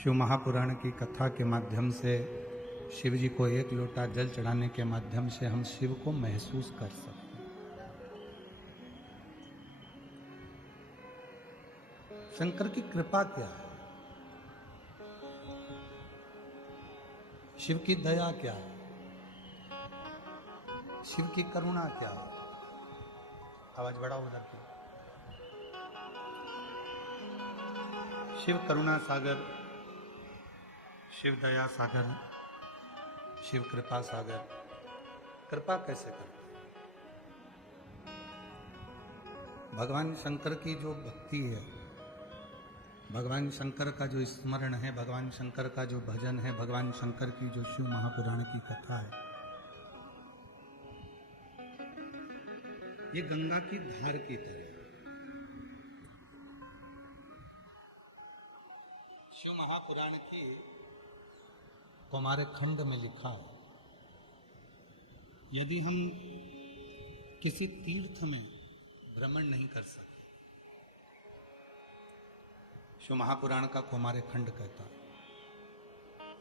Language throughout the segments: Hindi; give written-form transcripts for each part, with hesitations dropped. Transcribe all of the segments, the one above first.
शिव महापुराण की कथा के माध्यम से शिव जी को एक लोटा जल चढ़ाने के माध्यम से हम शिव को महसूस कर सकते हैं। शंकर की कृपा क्या है, शिव की दया क्या है, शिव की करुणा क्या है। आवाज बढ़ाओ उधर की। शिव करुणा सागर, शिव दया सागर, शिव कृपा सागर। कृपा कैसे करते? भगवान शंकर की जो भक्ति है, भगवान शंकर का जो स्मरण है, भगवान शंकर का जो भजन है, भगवान शंकर की जो शिव महापुराण की कथा है, ये गंगा की धार की तरह। शिव महापुराण की कौमार खंड में लिखा है, यदि हम किसी तीर्थ में भ्रमण नहीं कर सकते, शिव महापुराण का कौमार खंड कहता है,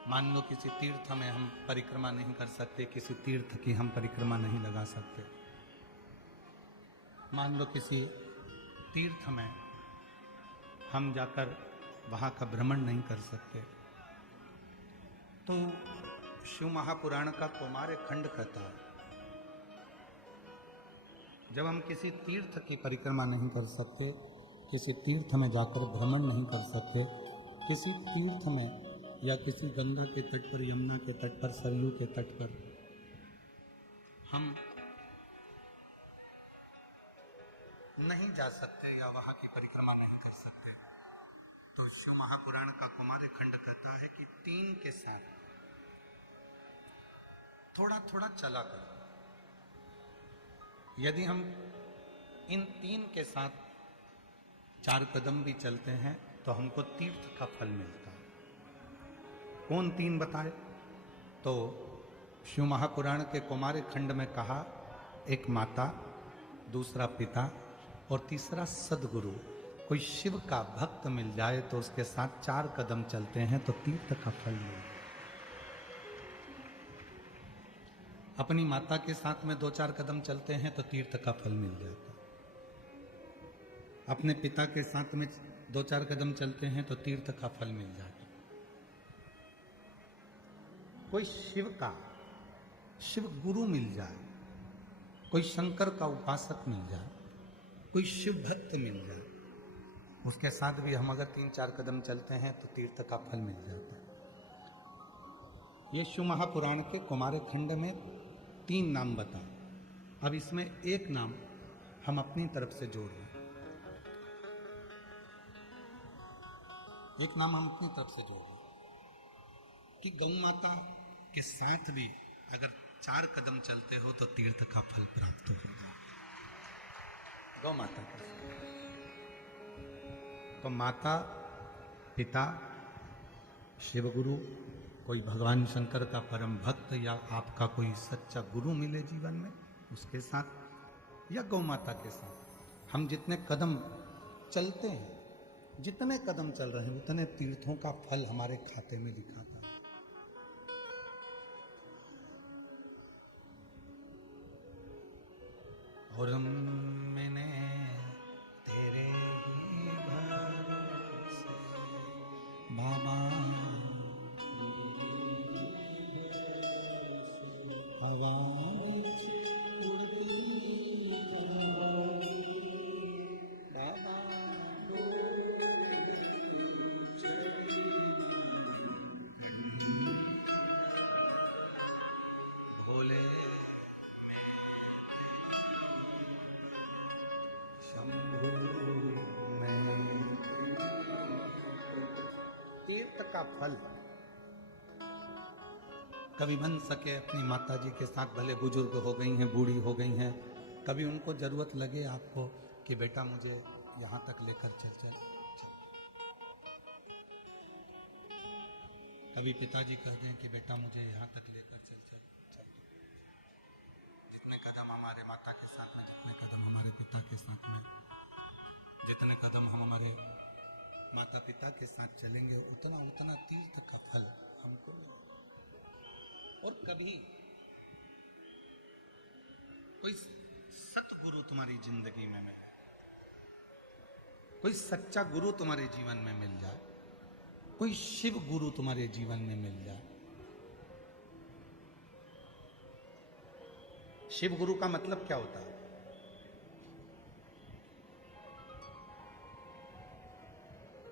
मान लो किसी तीर्थ में हम परिक्रमा नहीं कर सकते, किसी तीर्थ की हम परिक्रमा नहीं लगा सकते, मान लो किसी तीर्थ में हम जाकर वहां का भ्रमण नहीं कर सकते, तो शिव महापुराण का कौमार खंड कहता है, जब हम किसी तीर्थ की परिक्रमा नहीं कर सकते, किसी तीर्थ में जाकर भ्रमण नहीं कर सकते, किसी तीर्थ में या किसी गंगा के तट पर, यमुना के तट पर, सरयू के तट पर हम नहीं जा सकते या वहां की परिक्रमा नहीं कर सकते, तो शिव महापुराण का कौमार खंड कहता है कि तीन के साथ थोड़ा थोड़ा चला करो। यदि हम इन तीन के साथ 4 कदम भी चलते हैं तो हमको तीर्थ का फल मिलता है। कौन तीन बताए? तो शिव महापुराण के कौमार खंड में कहा, एक माता, दूसरा पिता और तीसरा सदगुरु। कोई शिव का भक्त मिल जाए तो उसके साथ 4 कदम चलते हैं तो तीर्थ का फल मिलता है। अपनी माता के साथ में 2-4 कदम चलते हैं तो तीर्थ का फल मिल जाता है। अपने पिता के साथ में 2-4 कदम चलते हैं तो तीर्थ का फल मिल जाता है। कोई शिव गुरु मिल जाए, कोई शंकर का उपासक मिल जाए, कोई शिव भक्त मिल जाए, उसके साथ भी हम अगर 3-4 कदम चलते हैं तो तीर्थ का फल मिल जाता है। ये शिव महापुराण के कौमार खंड में 3 नाम बता। अब इसमें एक नाम हम अपनी तरफ से जोड़ रहे हैं, एक नाम हम अपनी तरफ से जोड़ रहे हैं कि गौ माता के साथ भी अगर 4 कदम चलते हो तो तीर्थ का फल प्राप्त होगा। गौ माता के साथ तो माता, पिता, शिवगुरु, कोई भगवान शंकर का परम भक्त या आपका कोई सच्चा गुरु मिले जीवन में, उसके साथ, या गौ माता के साथ हम जितने कदम चलते हैं, जितने कदम चल रहे हैं, उतने तीर्थों का फल हमारे खाते में लिखा था। और मैंने तेरे ही भरोसे बाबा हवा में उड़ती बाबा भोले शंभु में। तीर्थ का फल कभी बन सके अपनी माता जी के साथ, भले बुजुर्ग हो गई हैं, बूढ़ी हो गई हैं, कभी उनको जरूरत लगे आपको कि बेटा मुझे यहाँ तक लेकर चल। कभी पिताजी कह दें कि बेटा मुझे यहाँ तक लेकर चल। जितने कदम हमारे माता के साथ में, जितने कदम हमारे पिता के साथ में, जितने कदम हम हमारे माता पिता के साथ चलेंगे उतना उतना तीर्थ का फल हमको मिलेगा। और कभी कोई सतगुरु तुम्हारी जिंदगी में मिले, कोई सच्चा गुरु तुम्हारे जीवन में मिल जाए, कोई शिव गुरु तुम्हारे जीवन में मिल जाए। शिव गुरु का मतलब क्या होता है?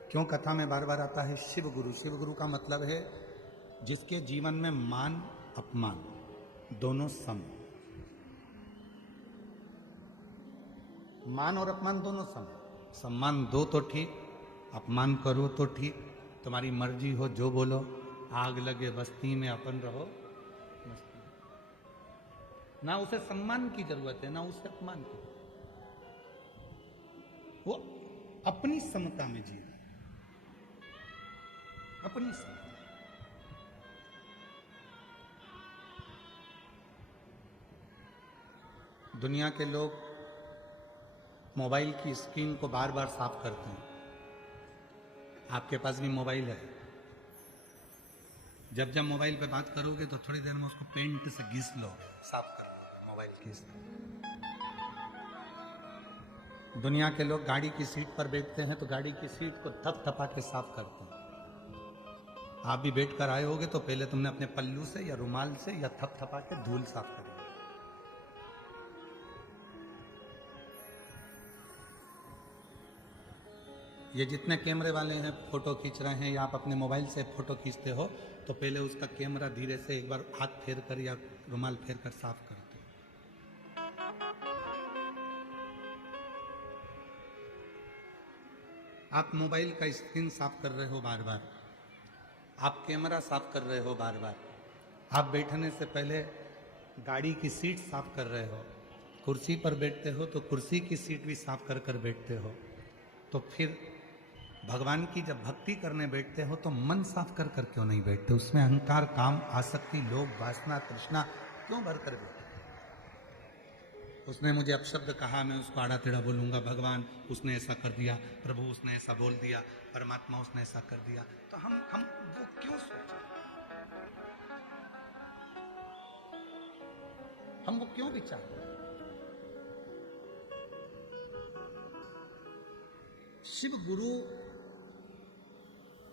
क्यों कथा में बार बार आता है शिव गुरु? शिव गुरु का मतलब है जिसके जीवन में मान अपमान दोनों सम, मान और अपमान दोनों सम। सम्मान दो तो ठीक, अपमान करो तो ठीक, तुम्हारी मर्जी हो जो बोलो। आग लगे बस्ती में अपन रहो मस्ती में। ना उसे सम्मान की जरूरत है ना उसे अपमान की, वो अपनी समता में जी रहा है, अपनी समता। दुनिया के लोग मोबाइल की स्क्रीन को बार बार साफ करते हैं। आपके पास भी मोबाइल है, जब जब मोबाइल पे बात करोगे तो थोड़ी देर में उसको पेंट से घिस लो, साफ कर लो मोबाइल की स्क्रीन। दुनिया के लोग गाड़ी की सीट पर बैठते हैं तो गाड़ी की सीट को थपथपा के साफ करते हैं। आप भी बैठ कर आए होगे तो पहले तुमने अपने पल्लू से या रुमाल से या थपथपा के धूल साफ करी। ये जितने कैमरे वाले हैं फोटो खींच रहे हैं या आप अपने मोबाइल से फोटो खींचते हो तो पहले उसका कैमरा धीरे से एक बार हाथ फेर कर या रुमाल फेर कर साफ करते हो। आप मोबाइल का स्क्रीन साफ कर रहे हो बार बार, आप कैमरा साफ कर रहे हो बार बार, आप बैठने से पहले गाड़ी की सीट साफ कर रहे हो, कुर्सी पर बैठते हो तो कुर्सी की सीट भी साफ कर कर बैठते हो। तो फिर भगवान की जब भक्ति करने बैठते हो तो मन साफ कर कर क्यों नहीं बैठते? उसमें अहंकार, काम, आसक्ति, लोभ, वासना, तृष्णा क्यों भर कर बैठते? उसने मुझे अपशब्द कहा, मैं उसको आड़ा टेढ़ा बोलूंगा। भगवान उसने ऐसा कर दिया, प्रभु उसने ऐसा बोल दिया, परमात्मा उसने ऐसा कर दिया। तो हम वो क्यों सोचें? हम वो क्यों विचार? शिव गुरु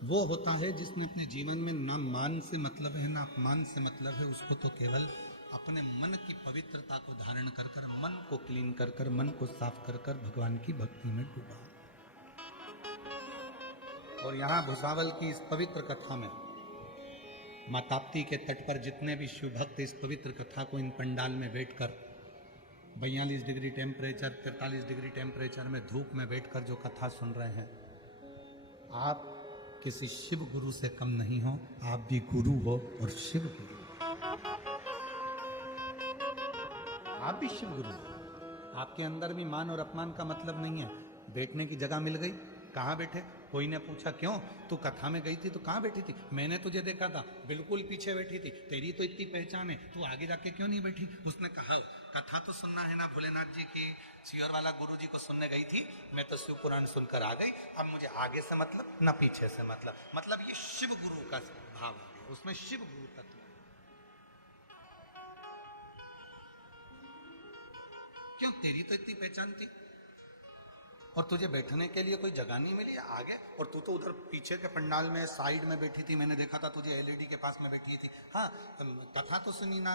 वो होता है जिसने अपने जीवन में ना मान से मतलब है ना अपमान से मतलब है, उसको तो केवल अपने मन की पवित्रता को धारण कर कर, मन को क्लीन कर कर, मन को साफ कर कर भगवान की भक्ति में डूबा। और यहाँ भुसावल की इस पवित्र कथा में मां ताप्ती के तट पर जितने भी शिव भक्त इस पवित्र कथा को इन पंडाल में बैठकर 42 डिग्री टेम्परेचर, 43 डिग्री टेम्परेचर में धूप में बैठकर जो कथा सुन रहे हैं, आप किसी शिव गुरु से कम नहीं हो। आप भी गुरु हो और शिव गुरु, आप भी शिव गुरु हो। आपके अंदर भी मान और अपमान का मतलब नहीं है। बैठने की जगह मिल गई, कहाँ बैठे? कोई ने पूछा क्यों तू कथा में गई थी तो कहाँ बैठी थी? मैंने तुझे देखा था बिल्कुल पीछे बैठी थी, तेरी तो इतनी पहचान है, तू आगे जाके क्यों नहीं बैठी? उसने कहा कथा तो सुनना है ना भोलेनाथ जी की, सियोर वाला गुरु जी को सुनने गई थी, मैं तो शिव पुराण सुनकर आ गई, अब मुझे आगे से मतलब ना पीछे से मतलब ये शिव गुरु का भाव है, उसमें शिव गुरु तत्व। क्यों? तेरी तो इतनी पहचान थी और तुझे बैठने के लिए कोई जगह नहीं मिली आगे, और तू तो उधर पीछे के पंडाल में साइड में बैठी थी, मैंने देखा था तुझे एलईडी के पास में बैठी थी। हाँ, कथा तो सुनी ना,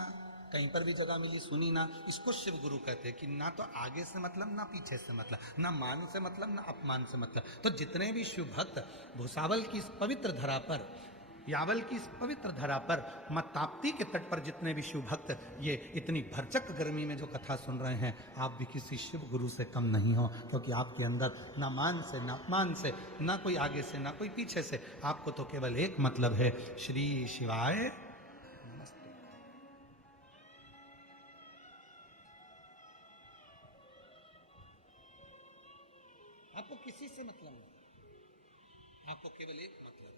कहीं पर भी जगह मिली सुनी ना। इसको शिव गुरु कहते हैं कि ना तो आगे से मतलब ना पीछे से मतलब, ना मान से मतलब ना अपमान से मतलब। तो जितने भी शिव भक्त भुसावल की इस पवित्र धरा पर, यावल की इस पवित्र धरा पर, मां ताप्ती के तट पर जितने भी शिव भक्त ये इतनी भरचक गर्मी में जो कथा सुन रहे हैं, आप भी किसी शिव गुरु से कम नहीं हो, क्योंकि आपके अंदर ना मान से ना अपमान से, ना कोई आगे से ना कोई पीछे से, आपको तो केवल एक मतलब है, श्री शिवाय नमस्ते। आपको किसी से मतलब नहीं, आपको केवल एक मतलब है,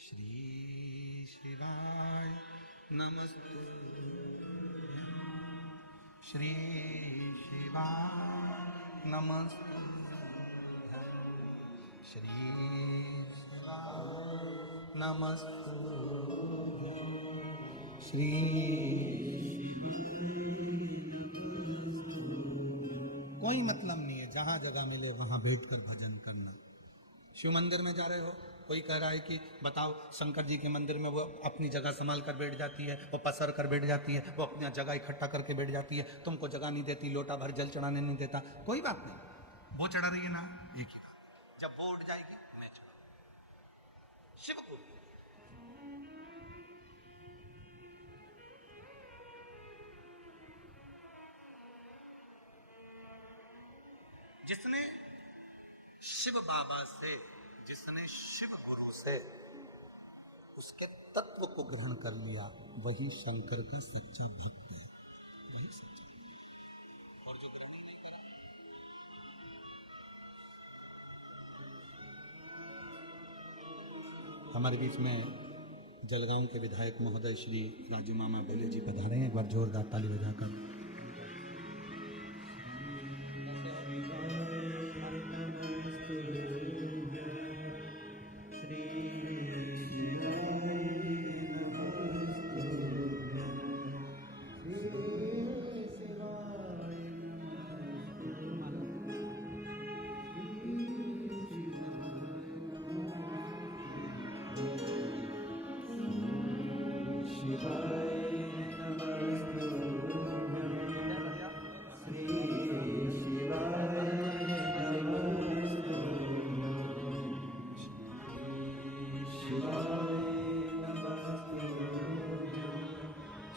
श्री शिवाय नमस्तुभ्यं, श्री शिवाय नमस्तुभ्यं, श्री नमस्तु श्री। कोई मतलब नहीं है, जहां जगह मिले वहां बैठ कर भजन करना। शिव मंदिर में जा रहे हो, कोई कह रहा है कि बताओ शंकर जी के मंदिर में वो अपनी जगह संभाल कर बैठ जाती है, वो पसर कर बैठ जाती है, वो अपनी जगह इकट्ठा करके बैठ जाती है, तुमको जगह नहीं देती, लोटा भर जल चढ़ाने नहीं देता। कोई बात नहीं, वो चढ़ा रही है ना, एक ही बात, जब वो उठ जाएगी मैं चढ़ाऊंगा। शिव गुरु जिसने शिव बाबा से, जिसने शिव गुरु से उसके तत्व को ग्रहण कर लिया, वही शंकर का सच्चा भक्त है, वही सच्चा। और जो ग्रहण नहीं करा, हमारे बीच में जलगांव के विधायक महोदय श्री राजू मामा बेले जी पधारे हैं, एक बार जोरदार ताली बजाकर।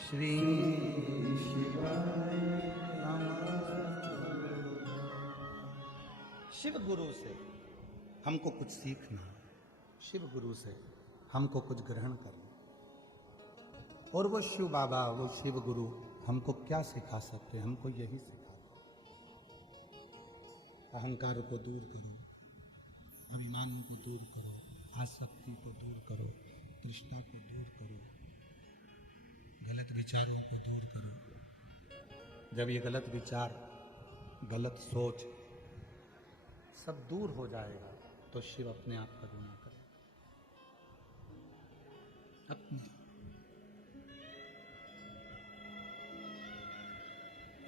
श्री शिव गुरु से हमको कुछ सीखना, शिव गुरु से हमको कुछ ग्रहण करना। और वो शिव बाबा, वो शिव गुरु हमको क्या सिखा सकते हैं? हमको यही सिखा, अहंकार को दूर करो, अभिमान को दूर करो, आसक्ति को दूर करो, तृष्णा को दूर करो, गलत विचारों को दूर करो। जब ये गलत विचार, गलत सोच सब दूर हो जाएगा तो शिव अपने आप करुणा करेगा, अपने।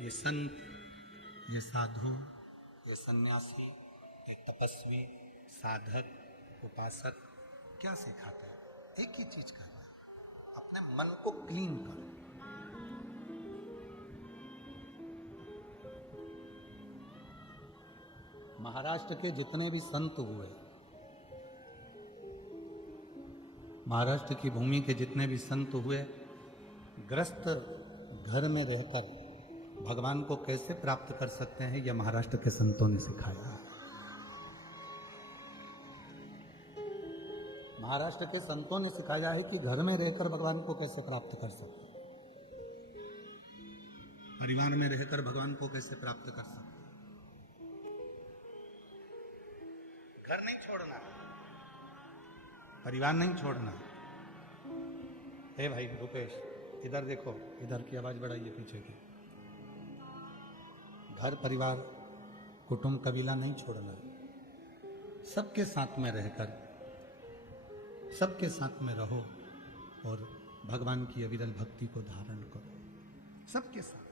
ये संत, ये साधु, ये सन्यासी, ये तपस्वी, साधक, उपासक क्या सिखाते हैं? एक ही चीज करना है, अपने मन को क्लीन करो। महाराष्ट्र के जितने भी संत हुए, महाराष्ट्र की भूमि के जितने भी संत हुए, ग्रस्त घर में रहकर भगवान को कैसे प्राप्त कर सकते हैं, यह महाराष्ट्र के संतों ने सिखाया है। महाराष्ट्र के संतों ने सिखाया है कि घर में रहकर भगवान को कैसे प्राप्त कर सकते हैं, परिवार में रहकर भगवान को कैसे प्राप्त कर सकते हैं। घर नहीं छोड़ना, परिवार नहीं छोड़ना। हे भाई रुपेश, इधर देखो, इधर की आवाज बढ़ाइए पीछे की। घर परिवार कुटुंब कबीला नहीं छोड़ना, सबके साथ में रहकर सबके साथ में रहो और भगवान की अविरल भक्ति को धारण करो, सबके साथ।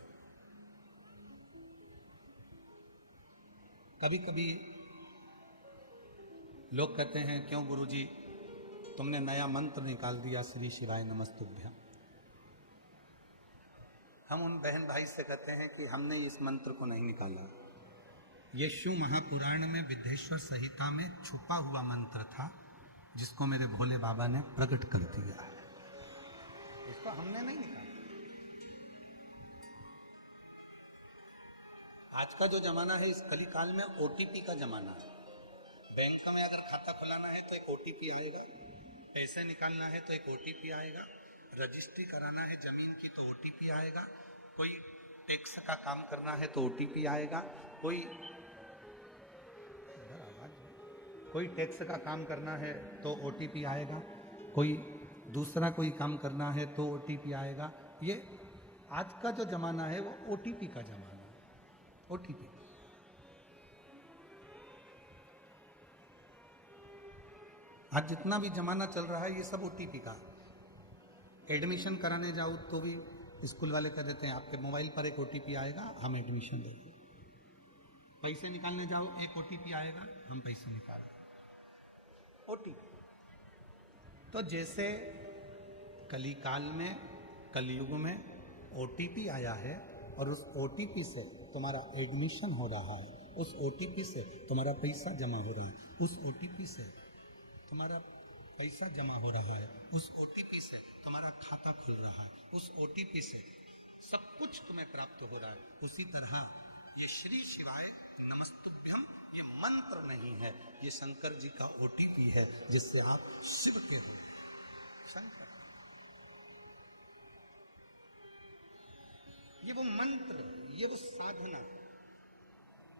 कभी कभी लोग कहते हैं, क्यों गुरुजी तुमने नया मंत्र निकाल दिया, श्री शिवाय नमस्तुभ्यं। हम उन बहन भाई से कहते हैं कि हमने इस मंत्र को नहीं निकाला, ये शिव महापुराण में विद्येश्वर संहिता में छुपा हुआ मंत्र था, जिसको मेरे भोले बाबा ने प्रकट कर दिया, इसको हमने नहीं निकाला। आज का जो जमाना है, इस कलिकाल में ओटीपी का जमाना है। बैंक में अगर खाता खुलाना है तो एक ओटीपी आएगा, पैसे निकालना है तो एक ओटीपी आएगा, रजिस्ट्री कराना है जमीन की तो ओटीपी आएगा, कोई टैक्स का काम करना है तो ओटीपी आएगा, कोई टैक्स का काम करना है तो ओटीपी आएगा, कोई दूसरा कोई काम करना है तो ओटीपी आएगा। ये आज का जो जमाना है वो ओटीपी का जमाना है, ओटीपी। आज जितना भी जमाना चल रहा है ये सब ओटीपी का। एडमिशन कराने जाओ तो भी स्कूल वाले कह देते हैं आपके मोबाइल पर एक ओटीपी आएगा, हम एडमिशन देंगे। पैसे निकालने जाओ एक ओटीपी आएगा, हम पैसे निकालेंगे। ओटीपी। तो जैसे कलिकाल में, कलयुग में ओटीपी आया है और उस ओटीपी से तुम्हारा एडमिशन हो रहा है, उस ओटीपी से तुम्हारा पैसा जमा हो रहा है, उस ओटीपी से तुम्हारा पैसा जमा हो रहा है, उस ओटीपी से तुम्हारा खाता खुल रहा है, उस ओटीपी से सब कुछ तुम्हें प्राप्त हो रहा है। उसी तरह ये श्री शिवाय नमस्तुभ्यम ये मंत्र नहीं है, ये शंकर जी का ओटीपी है जिससे आप शिव के हो। शंकर ये वो मंत्र, ये वो साधना।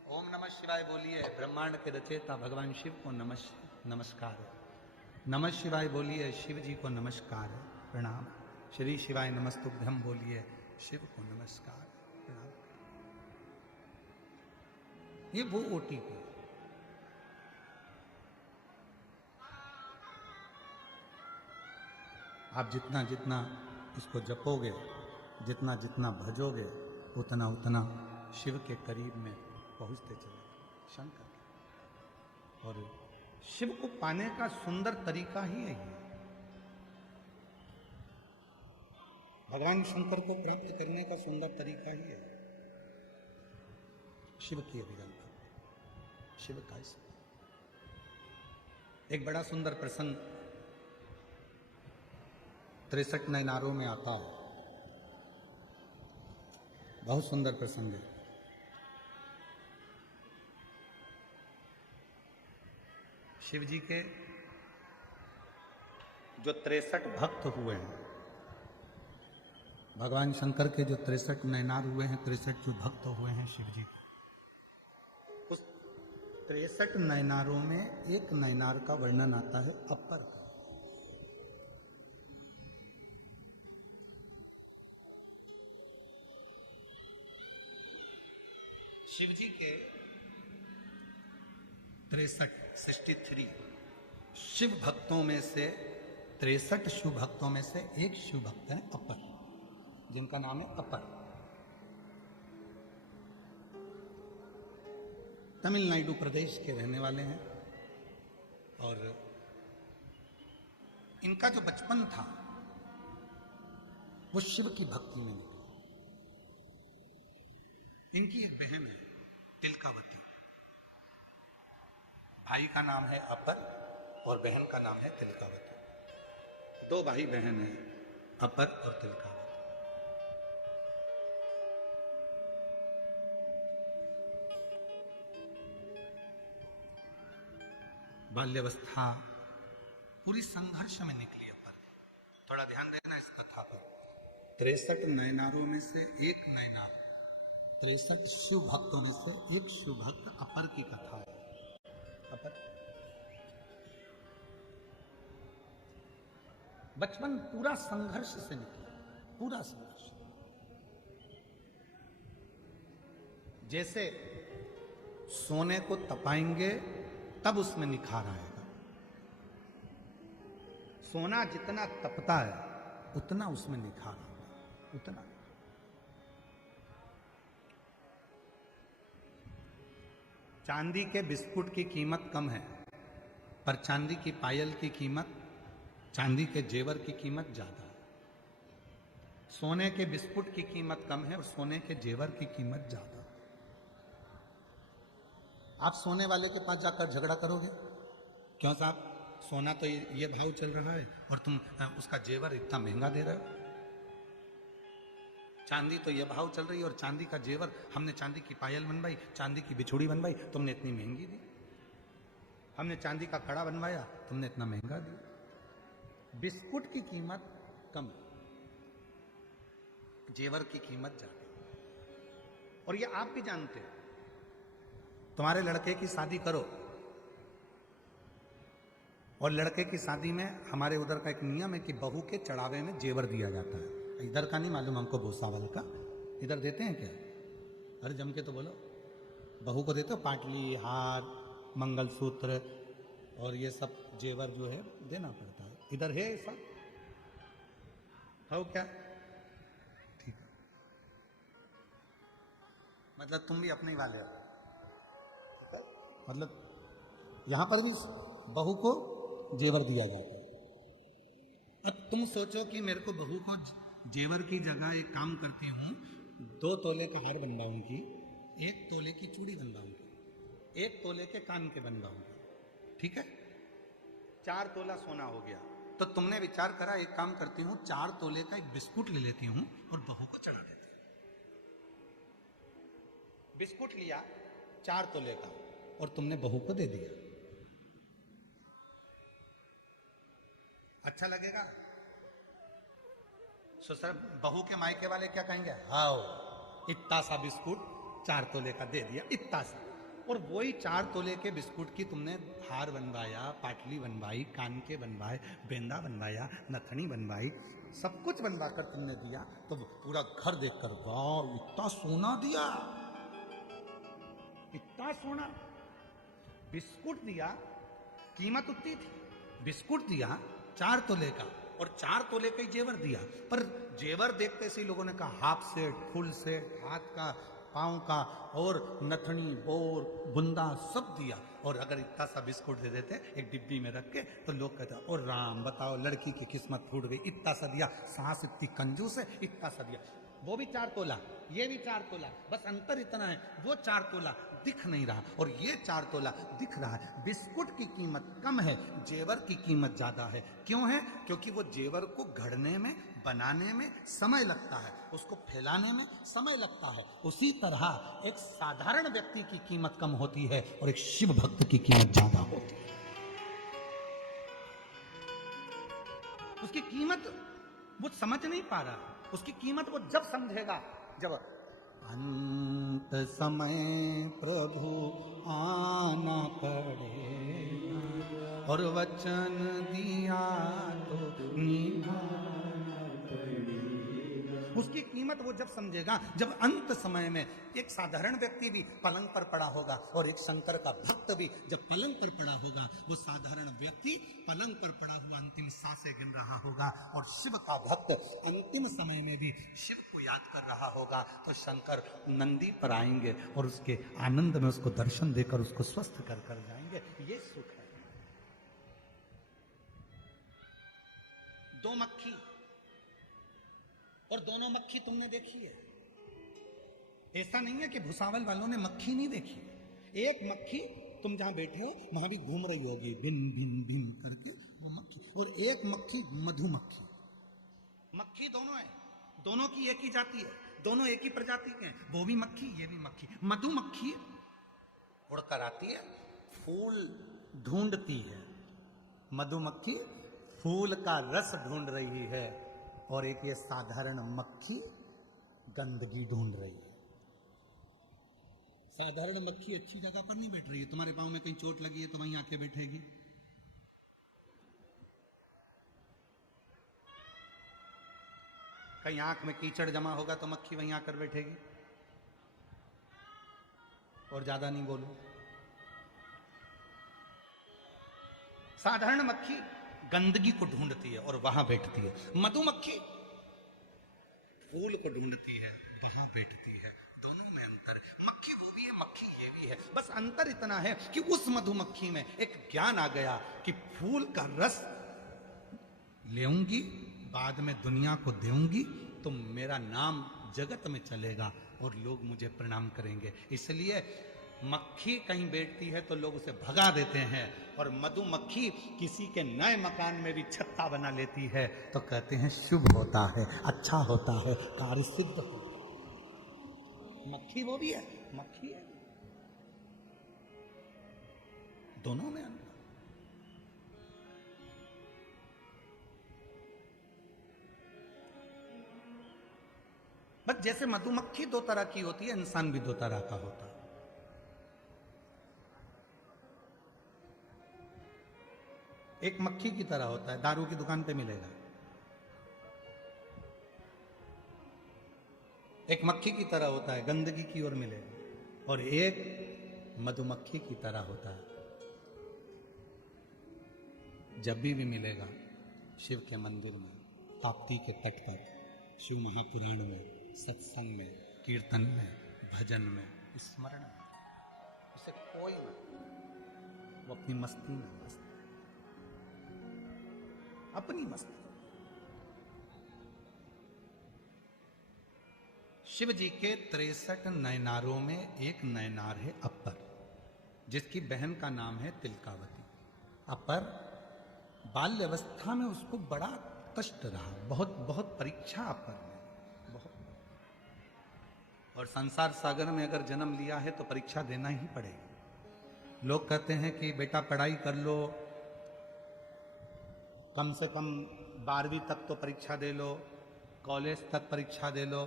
ओम नमः शिवाय बोलिए, ब्रह्मांड के रचयिता भगवान शिव को नमस्कार है। नमः शिवाय बोलिए, शिव जी को नमस्कार है, प्रणाम। श्री शिवाय नमस्तुभ्यम बोलिए, शिव को नमस्कार, प्रणाम। ये वो ओटीपी। आप जितना जितना इसको जपोगे, जितना जितना भजोगे, उतना उतना शिव के करीब में पहुंचते चले शंकर। और शिव को पाने का सुंदर तरीका ही है ये। भगवान शंकर को प्राप्त करने का सुंदर तरीका ही है शिव की अभिगमता, शिव का इस। एक बड़ा सुंदर प्रसंग 63 नैनारों में आता है, बहुत सुंदर प्रसंग है। शिव जी के जो 63 भक्त हुए हैं, भगवान शंकर के जो 63 नैनार हुए हैं, 63 जो भक्त हुए हैं शिव जी, उस 63 नैनारों में एक नैनार का वर्णन आता है अपर का। शिव जी के 63 शिव भक्तों में से 63 शिव भक्तों में से एक शिव भक्त है अपर, जिनका नाम है अपर। तमिलनाडु प्रदेश के रहने वाले हैं और इनका जो बचपन था वो शिव की भक्ति में निकला। इनकी एक बहन है तिलकावती, भाई का नाम है अपर और बहन का नाम है तिलकावती। दो भाई बहन हैं, अपर और तिलकावती। बाल्यावस्था पूरी संघर्ष में निकली अपर। थोड़ा ध्यान देना इस कथा पर। 63 नैनारों में से एक नैनार, 63 शिव भक्तों में से एक शिव भक्त अपर की कथा है। अपर बचपन पूरा संघर्ष से निकला, पूरा संघर्ष। जैसे सोने को तपाएंगे तब उसमें निखार आएगा। सोना जितना तपता है उतना उसमें निखार आता, उतना। चांदी के बिस्कुट की कीमत कम है, पर चांदी की पायल की कीमत, चांदी के जेवर की कीमत ज्यादा है। सोने के बिस्कुट की कीमत कम है और सोने के जेवर की कीमत ज्यादा। आप सोने वाले के पास जाकर झगड़ा करोगे, क्यों साहब सोना तो ये भाव चल रहा है और तुम उसका जेवर इतना महंगा दे रहे हो। चांदी तो ये भाव चल रही है और चांदी का जेवर, हमने चांदी की पायल बनवाई, चांदी की बिछुड़ी बनवाई, तुमने इतनी महंगी दी। हमने चांदी का कड़ा बनवाया, तुमने इतना महंगा दिया। बिस्कुट की कीमत कम, जेवर की कीमत ज्यादा। और ये आप भी जानते हैं। तुम्हारे लड़के की शादी करो और लड़के की शादी में हमारे उधर का एक नियम है कि बहू के चढ़ावे में जेवर दिया जाता है। इधर का नहीं मालूम हमको, भूसावल का इधर देते हैं क्या? अरे जम के तो बोलो। बहू को देते हो पाटली, हार, मंगलसूत्र, और ये सब जेवर जो है देना पड़ता है। इधर है ऐसा हो क्या? ठीक है, मतलब तुम भी अपने ही वाले हो, मतलब यहां पर भी बहू को जेवर दिया जाता है। अब तुम सोचो कि मेरे को बहू को जेवर की जगह एक काम करती हूँ, 2 तोले का हार बनवाऊंगी, 1 तोले की चूड़ी बनवाऊंगी, 1 तोले के कान के बनवाऊंगी, ठीक है, 4 तोला सोना हो गया। तो तुमने विचार करा एक काम करती हूँ, 4 तोले का एक बिस्कुट ले लेती हूँ और बहू को चढ़ा देती हूँ। बिस्कुट लिया 4 तोले का और तुमने बहू को दे दिया, अच्छा लगेगा? ससुर बहू के मायके वाले क्या कहेंगे? हाओ इतना सा बिस्कुट 4 तोले का दे दिया, इतना सा। और वही 4 तोले के बिस्कुट की तुमने हार बनवाया, पाटली बनवाई, कान के बनवाए, बेंदा बनवाया, नथनी बनवाई, सब कुछ बनवाकर तुमने दिया, तो पूरा घर देखकर वाह इतना सोना दिया, इतना सोना। बिस्कुट दिया, कीमत उतनी थी, बिस्कुट दिया 4 तोले का और 4 तोले का ही जेवर दिया। पर जेवर देखते से लोगों ने कहा हाफ सेट, फुल सेट, हाथ का, पांव का, और नथनी, बोर, बुंदा सब दिया। और अगर इतना सा बिस्कुट दे देते एक डिब्बी में रख के, तो लोग कहते और राम बताओ लड़की की किस्मत फूट गई, इतना सा दिया, सास इतनी कंजूस है, इतना सा दिया। वो भी 4 तोला, ये भी 4 तोला, बस अंतर इतना है वो 4 तोला दिख नहीं रहा और ये 4 तोला दिख रहा है। बिस्कुट की कीमत कम है, जेवर की कीमत ज्यादा है। क्यों है? क्योंकि वो जेवर को घड़ने में, बनाने में समय लगता है, उसको फैलाने में समय लगता है। उसी तरह एक साधारण व्यक्ति की कीमत कम होती है और एक शिव भक्त की कीमत ज्यादा होती है। उसकी कीमत वो समझ नहीं पा रहा, उसकी कीमत वो जब समझेगा जब अंत समय प्रभु आना पड़ेगा और वचन दिया तो निभाना पड़ेगा। उसकी कीमत वो जब समझेगा जब अंत समय में एक साधारण व्यक्ति भी पलंग पर पड़ा होगा और एक शंकर का भक्त भी जब पलंग पर पड़ा होगा, वो साधारण व्यक्ति पलंग पर पड़ा हुआ अंतिम सांसें गिन रहा होगा और शिव का भक्त अंतिम समय में भी शिव को याद कर रहा होगा। तो शंकर नंदी पर आएंगे और उसके आनंद में उसको दर्शन देकर उसको स्वस्थ कर कर जाएंगे। ये सुख है। 2 मक्खी, और दोनों मक्खी तुमने देखी है, ऐसा नहीं है कि भुसावल वालों ने मक्खी नहीं देखी। एक मक्खी तुम जहां बैठे हो वहां भी घूम रही होगी भिन भिन भिन करके वो मक्खी, और एक मक्खी मधुमक्खी। मक्खी दोनों है, दोनों की एक ही जाति है, दोनों एक ही प्रजाति के हैं, वो भी मक्खी ये भी मक्खी। मधुमक्खी उड़कर आती है, फूल ढूंढती है, मधुमक्खी फूल का रस ढूंढ रही है, और एक ये साधारण मक्खी गंदगी ढूंढ रही है। साधारण मक्खी अच्छी जगह पर नहीं बैठ रही है, तुम्हारे पांव में कहीं चोट लगी है तो वहीं आके बैठेगी। कहीं आंख में कीचड़ जमा होगा तो मक्खी वहीं आकर बैठेगी। और ज्यादा नहीं बोलूं, साधारण मक्खी गंदगी को ढूंढती है और वहां बैठती है, मधुमक्खी फूल को ढूंढती है, वहां बैठती है। दोनों में अंतर है, मक्खी वो भी है, मक्खी ये भी है, बस अंतर इतना है कि उस मधुमक्खी में एक ज्ञान आ गया कि फूल का रस लेऊंगी, बाद में दुनिया को देऊंगी तो मेरा नाम जगत में चलेगा और लोग मुझे प्रणाम करेंगे। इसलिए मक्खी कहीं बैठती है तो लोग उसे भगा देते हैं, और मधुमक्खी किसी के नए मकान में भी छत्ता बना लेती है तो कहते हैं शुभ होता है, अच्छा होता है, कार्य सिद्ध होता है। मक्खी वो भी है, मक्खी है, दोनों में अंतर। बस जैसे मधुमक्खी 2 तरह की होती है, इंसान भी 2 तरह का होता है। एक मक्खी की तरह होता है, दारू की दुकान पे मिलेगा। एक मक्खी की तरह होता है, गंदगी की ओर मिलेगा। और एक मधुमक्खी की तरह होता है, जब भी मिलेगा शिव के मंदिर में, ताप्ती के तट पर, शिव महापुराण में, सत्संग में, कीर्तन में, भजन में, स्मरण में, उसे कोई ना, वो अपनी मस्ती में मस्त, अपनी मस्ती। शिव जी के 63 नयनारों में एक नयनार है अपर, जिसकी बहन का नाम है तिलकावती। अपर बाल्य अवस्था में उसको बड़ा कष्ट रहा, बहुत बहुत परीक्षा अपर में, बहुत। और संसार सागर में अगर जन्म लिया है तो परीक्षा देना ही पड़ेगा। लोग कहते हैं कि बेटा पढ़ाई कर लो, कम से कम 12वीं तक तो परीक्षा दे लो, कॉलेज तक परीक्षा दे लो।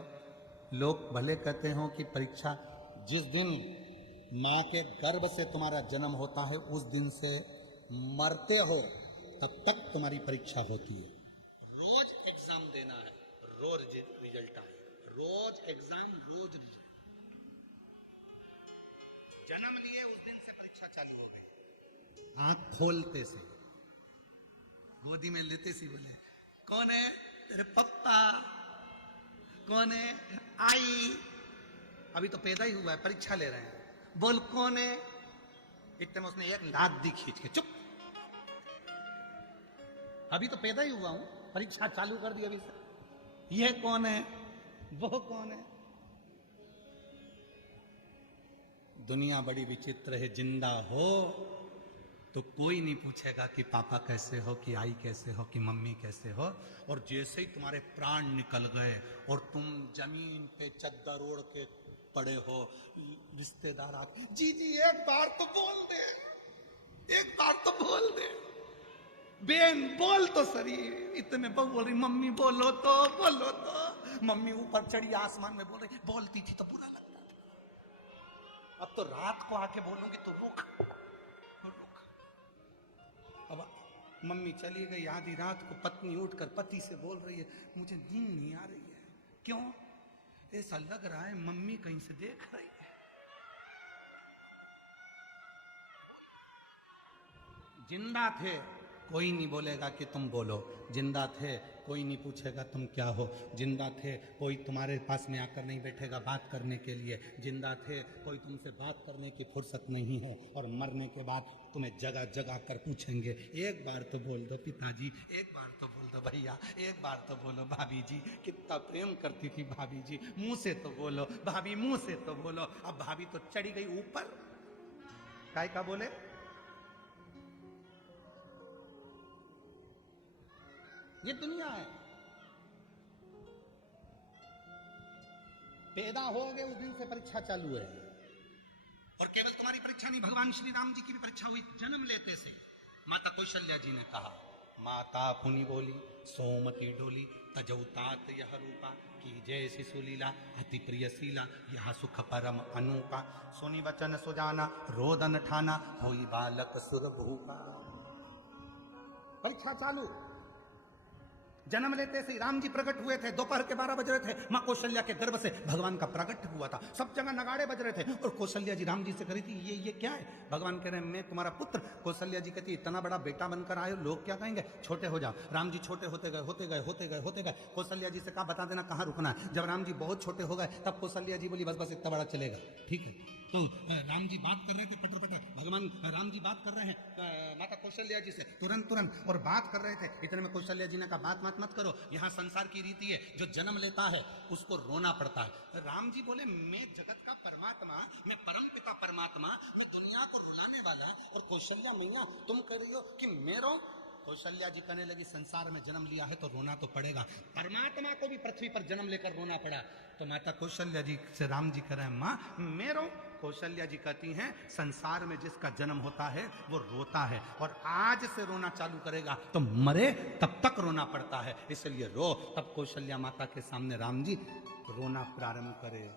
लोग भले कहते हो कि परीक्षा, जिस दिन माँ के गर्भ से तुम्हारा जन्म होता है उस दिन से मरते हो तब तक तुम्हारी परीक्षा होती है। रोज एग्जाम देना है, रोज रिजल्ट आए, रोज एग्जाम, रोज रिजल्ट। जन्म लिए उस दिन से परीक्षा चालू हो गई। आंख खोलते से, गोदी में लेते से बोले कौन है तेरे पप्पा, कौन है आई, अभी तो पैदा ही हुआ है, परीक्षा ले रहे हैं, बोल कौन है। इतने में उसने एक लात दी खींच के, चुप, अभी तो पैदा ही हुआ हूं, परीक्षा चालू कर दी अभी से। यह कौन है, वो कौन है। दुनिया बड़ी विचित्र है। जिंदा हो तो कोई नहीं पूछेगा कि पापा कैसे हो, कि आई कैसे हो, कि मम्मी कैसे हो। और जैसे ही तुम्हारे प्राण निकल गए और तुम जमीन पे चद्दर ओढ़ के पड़े हो, रिश्तेदार आके जी जी एक बार तो बोल दे, एक बार तो बोल दे, बेन बोल तो सही। इतने बहू बोल रही मम्मी बोलो तो, बोलो तो। मम्मी ऊपर चढ़ी आसमान में बोल रही, बोलती थी तो बुरा लगता था, अब तो रात को आके बोलूंगी तो रुक। अब मम्मी चली गई, आधी रात को पत्नी उठकर पति से बोल रही है मुझे नींद नहीं आ रही है। क्यों? ऐसा लग रहा है मम्मी कहीं से देख रही है। जिंदा थे कोई नहीं बोलेगा कि तुम बोलो, जिंदा थे कोई नहीं पूछेगा तुम क्या हो, जिंदा थे कोई तुम्हारे पास में आकर नहीं बैठेगा बात करने के लिए, जिंदा थे कोई तुमसे बात करने की फुर्सत नहीं है। और मरने के बाद तुम्हें जगह जगह कर पूछेंगे एक बार तो बोल दो पिताजी, एक बार तो बोल दो भैया, एक बार तो बोलो भाभी जी, कितना प्रेम करती थी भाभी जी, मुंह से तो बोलो भाभी, मुंह से तो बोलो। अब भाभी तो चढ़ी गई ऊपर, काय का बोले। ये दुनिया है। पैदा हो गए उस दिन से परीक्षा चालू है। और केवल तुम्हारी परीक्षा नहीं, भगवान श्री राम जी की भी परीक्षा हुई जन्म लेते से। माता कौशल्या जी ने कहा, माता पुनि बोली सोमती डोली, तजौतात यह रूपा, की जय शिशु लीला, अति प्रिय शीला, यह सुख परम अनूपा, सुनि वचन सुजाना, रोदन ठाना, होई बालक सुर भूपा। परीक्षा चालू। जन्म लेते से राम जी प्रकट हुए थे, दोपहर के 12 बज रहे थे, मां कौशल्या के गर्भ से भगवान का प्रकट हुआ था, सब जगह नगाड़े बज रहे थे। और कौशल्या जी राम जी से कह रही थी ये क्या है। भगवान कह रहे हैं मैं तुम्हारा पुत्र। कौशल्या जी कहती इतना बड़ा बेटा बनकर आए हो, लोग क्या कहेंगे, छोटे हो जाओ। राम जी छोटे होते गए होते गए होते गए होते गए। कौशल्या जी से कहा बता देना कहाँ रुकना है। जब राम जी बहुत छोटे हो गए तब कौशल्या जी बोली बस बस इतना बड़ा चलेगा, ठीक है। तो राम जी बात कर रहे थे पटर पटर, भगवान राम जी बात कर रहे हैं माता कौशल्या जी से तुरंत और बात कर रहे थे। इतने में कौशल्या जी ने कहा बात मत करो, यहाँ संसार की रीति है जो जन्म लेता है उसको रोना पड़ता है। राम जी बोले मैं जगत का परमात्मा, मैं परम पिता परमात्मा, मैं दुनिया को रुलाने वाला। और कौशल्या मैया तुम कह रही हो कि मैं रो। कौशल्या जी कहने लगी संसार में जन्म लिया है तो रोना तो पड़ेगा, परमात्मा को भी पृथ्वी पर जन्म लेकर रोना पड़ा। तो माता कौशल्या जी से राम जी कह रहे हैं माँ मैं रो। कौशल्या जी कहती हैं संसार में जिसका जन्म होता है वो रोता है, और आज से रोना चालू करेगा तो मरे तब तक रोना पड़ता है, इसलिए रो। तब कौशल्या माता के सामने राम जी रोना प्रारंभ करे।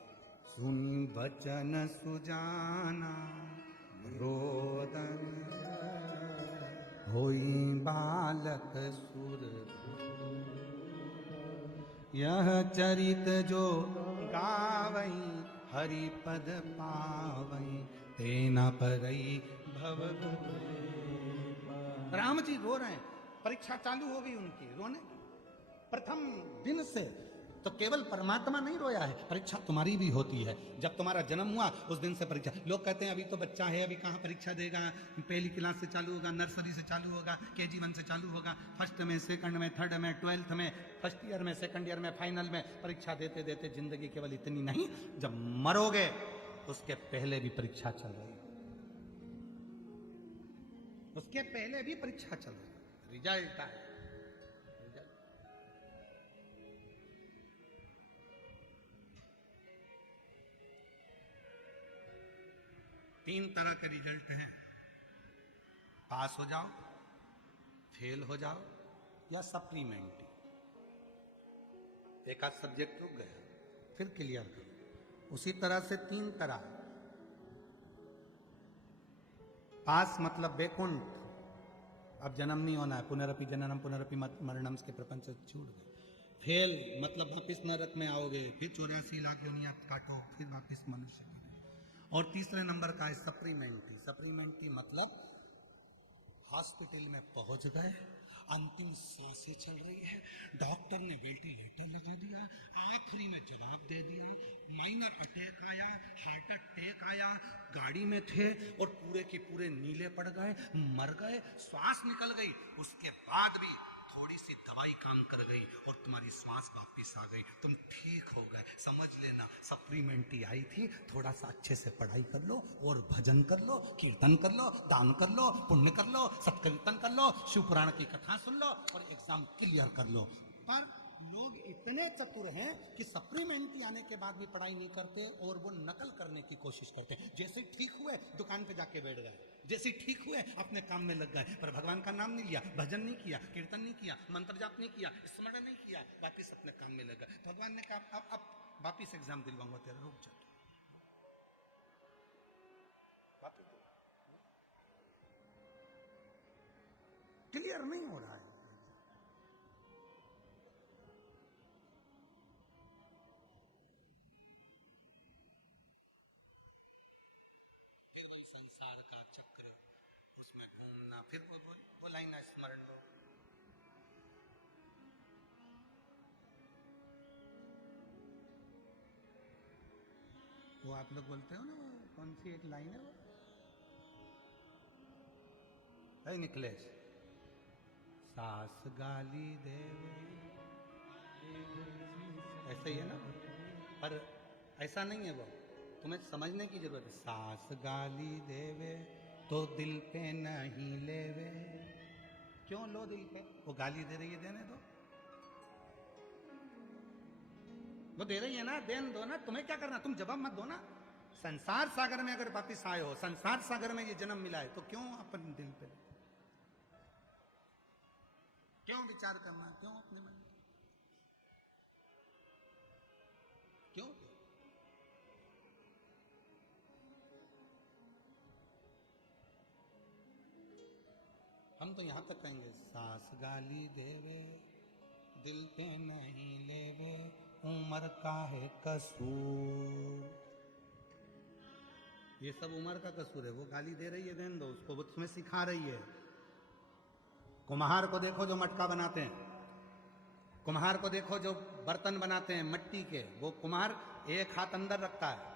सुनी वचन सुजाना, रोदन होई बालक सुर, यह चरित जो गावई हरि पद पावई, तेना परई भव। राम जी रो रहे हैं परीक्षा चालू हो गई उनकी रोने की। प्रथम दिन से तो केवल परमात्मा नहीं रोया है, परीक्षा तुम्हारी भी होती है। जब तुम्हारा जन्म हुआ उस दिन से परीक्षा। लोग कहते हैं अभी तो बच्चा है, अभी कहाँ परीक्षा देगा, पहली क्लास से चालू होगा, नर्सरी से चालू होगा, KG 1 से चालू होगा, फर्स्ट में, सेकंड में, थर्ड में, 12th में, फर्स्ट ईयर में, सेकंड ईयर में, फाइनल में परीक्षा देते देते जिंदगी केवल इतनी नहीं, जब मरोगे उसके पहले भी परीक्षा चल रही है, उसके पहले भी परीक्षा चल रही है। रिजल्ट आए, तीन तरह के रिजल्ट हैं, पास हो जाओ, फेल हो जाओ या सप्लीमेंट्री। एक आध सब्जेक्ट रुक गया फिर क्लियर करो। उसी तरह से तीन तरह, पास मतलब बैकुंठ, अब जन्म नहीं होना है, पुनरपि जननम पुनरपि मरणम के प्रपंच से छूट गए। फेल मतलब वापिस नरक में आओगे, फिर 84 लाख योनियां काटो, फिर वापिस मनुष्य की। और तीसरे नंबर का है सप्लीमेंट्री। सप्लीमेंट्री मतलब हॉस्पिटल में पहुंच गए, अंतिम सांसें चल रही है, डॉक्टर ने वेंटिलेटर लगा दिया, आखिरी में जवाब दे दिया, माइनर अटैक आया, हार्ट अटैक आया, गाड़ी में थे और पूरे के पूरे नीले पड़ गए, मर गए, श्वास निकल गई, उसके बाद भी थोड़ी सी दवाई काम कर गई और तुम्हारी श्वास वापिस आ गई, तुम ठीक हो गए। समझ लेना सप्लीमेंट्री आई थी, थोड़ा सा अच्छे से पढ़ाई कर लो और भजन कर लो, कीर्तन कर लो, दान कर लो, पुण्य कर लो, सत्कीर्तन कर लो, शिव पुराण की कथा सुन लो और एग्जाम क्लियर कर लो। पर लोग इतने चतुर हैं कि सप्लीमेंट्री आने के बाद भी पढ़ाई नहीं करते और वो नकल करने की कोशिश करते हैं। जैसे ठीक हुए दुकान पे जाके बैठ गए, जैसे ठीक हुए अपने काम में लग गए, पर भगवान का नाम नहीं लिया, भजन नहीं किया, कीर्तन नहीं किया, मंत्र जाप नहीं किया, स्मरण नहीं किया, वापिस अपने काम में लग गए। भगवान ने कहा अब वापिस एग्जाम दिलवाऊंगा तेरा, रुक जा, क्लियर नहीं हो रहा है। फिर वही संसार का चक्र, उसमें घूमना, फिर वो लाइन स्मरण लो। वो आप लोग बोलते हो ना, वो कौन सी एक लाइन है, वो है निकलेश, सास गाली देवे, ऐसा ही है ना, पर ऐसा नहीं है, वो तुम्हें समझने की जरूरत है। सास गाली देवे तो दिल पे नहीं लेवे, क्यों लो दिल पे, वो गाली दे रही है, देने दो, वो दे रही है ना, देन दो ना, तुम्हें क्या करना, तुम जवाब मत दो ना। संसार सागर में अगर वापिस आए हो, संसार सागर में ये जन्म मिला है, तो क्यों अपन दिल पे, क्यों विचार करना, क्यों अपने मन, क्यों? हम तो यहां तक कहेंगे, सास गाली देवे दिल पे नहीं लेवे, उम्र का है कसूर। ये सब उम्र का कसूर है, वो गाली दे रही है, देन दो उसको, वो तुम्हें सिखा रही है। कुम्हार को देखो जो मटका बनाते हैं, कुम्हार को देखो जो बर्तन बनाते हैं मिट्टी के, वो कुम्हार एक हाथ अंदर रखता है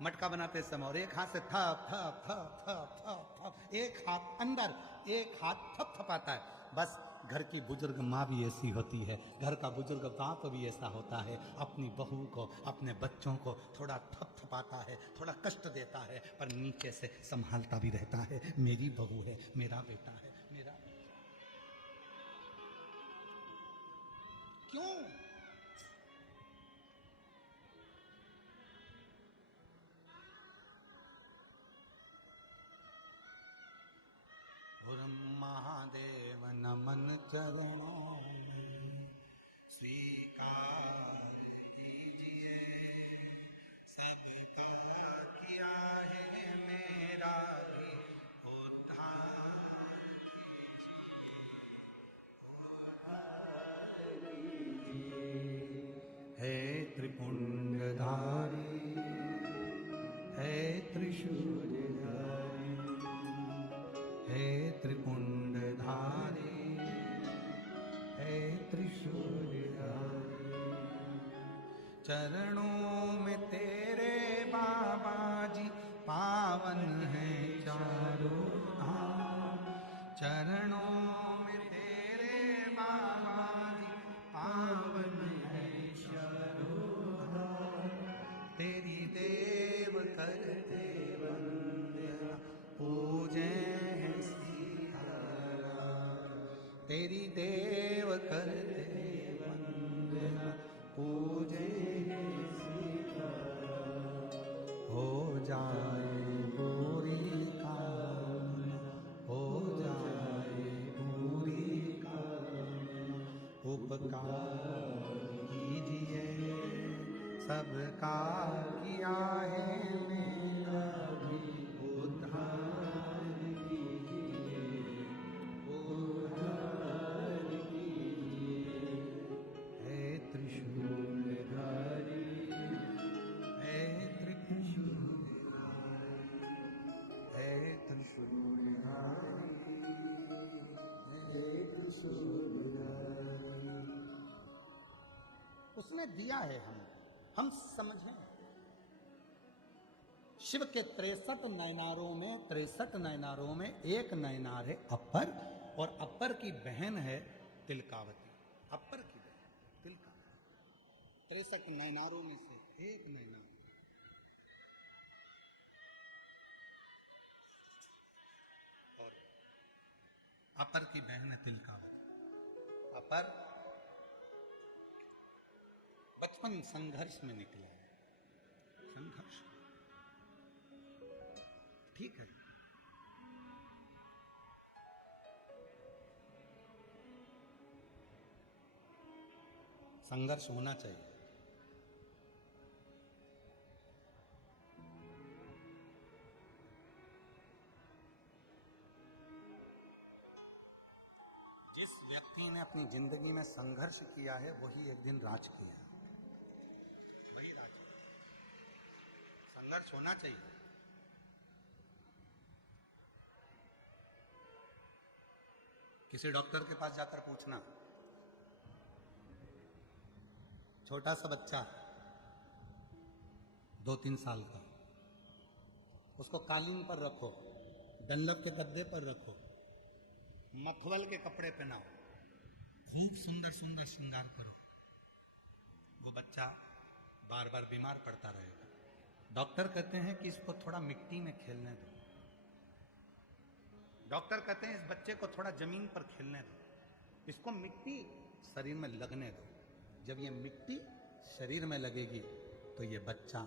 मटका बनाते समय और एक हाथ से थप थप थप थप थप थप, एक हाथ अंदर, एक हाथ थप थपाता है। बस घर की बुजुर्ग माँ भी ऐसी होती है, घर का बुजुर्ग बाप भी ऐसा होता है, अपनी बहू को, अपने बच्चों को थोड़ा थप थपाता है, थोड़ा कष्ट देता है, पर नीचे से संभालता भी रहता है, मेरी बहू है, मेरा बेटा है, मेरा। क्यों? महादेव नमन चरणों में स्वीकार कीजिए, सबका किया है मेरा भी उद्धार कीजिए। हे त्रिपुंडधारी, हे त्रिशूलधारी, हे त्रिपुंडधारी, त्रिशूलधारी। चरणों में तेरे बाबा जी पावन है चारों धाम। चरणों में तेरे बाबा जी पावन है चारों धाम। तेरी देव करते वंदना पूजे हैं सीतारा। तेरी देव करते वंदना पूजे हैं सीतारा। हो जाए पूरी कामना, हो जाए पूरी कामना। उपकार कीजिए सबका किया है मेरा भी उद्धार कीजिए। उद्धार कीजिए हे त्रिशूलधारी, हे त्रिशूलधारी, हे त्रिशूलधारी, हे त्रिशूलधारी। उसने दिया है हम समझें। शिव के 63 नयनारों में 63 नयनारों में एक नयनार है अपर, और अपर की बहन है तिलकावती। अपर की बहन तिलकावती 63 नयनारों में से एक नयनार। और अपर की बहन है तिलकावती। अपर बचपन संघर्ष में निकला है। संघर्ष ठीक है, संघर्ष होना चाहिए। जिस व्यक्ति ने अपनी जिंदगी में संघर्ष किया है वही एक दिन राज किया है। वही राज। संघर्ष होना चाहिए। किसी डॉक्टर के पास जाकर पूछना, छोटा सा बच्चा 2-3 साल का, उसको कालीन पर रखो, डंलप के गद्दे पर रखो, मखमल के कपड़े पहनाओ, खूब सुंदर सुंदर श्रृंगार करो, वो बच्चा बार बार बीमार पड़ता रहेगा। डॉक्टर कहते हैं कि इसको थोड़ा मिट्टी में खेलने दो। डॉक्टर कहते हैं इस बच्चे को थोड़ा जमीन पर खेलने दो, इसको मिट्टी शरीर में लगने दो। जब ये मिट्टी शरीर में लगेगी तो ये बच्चा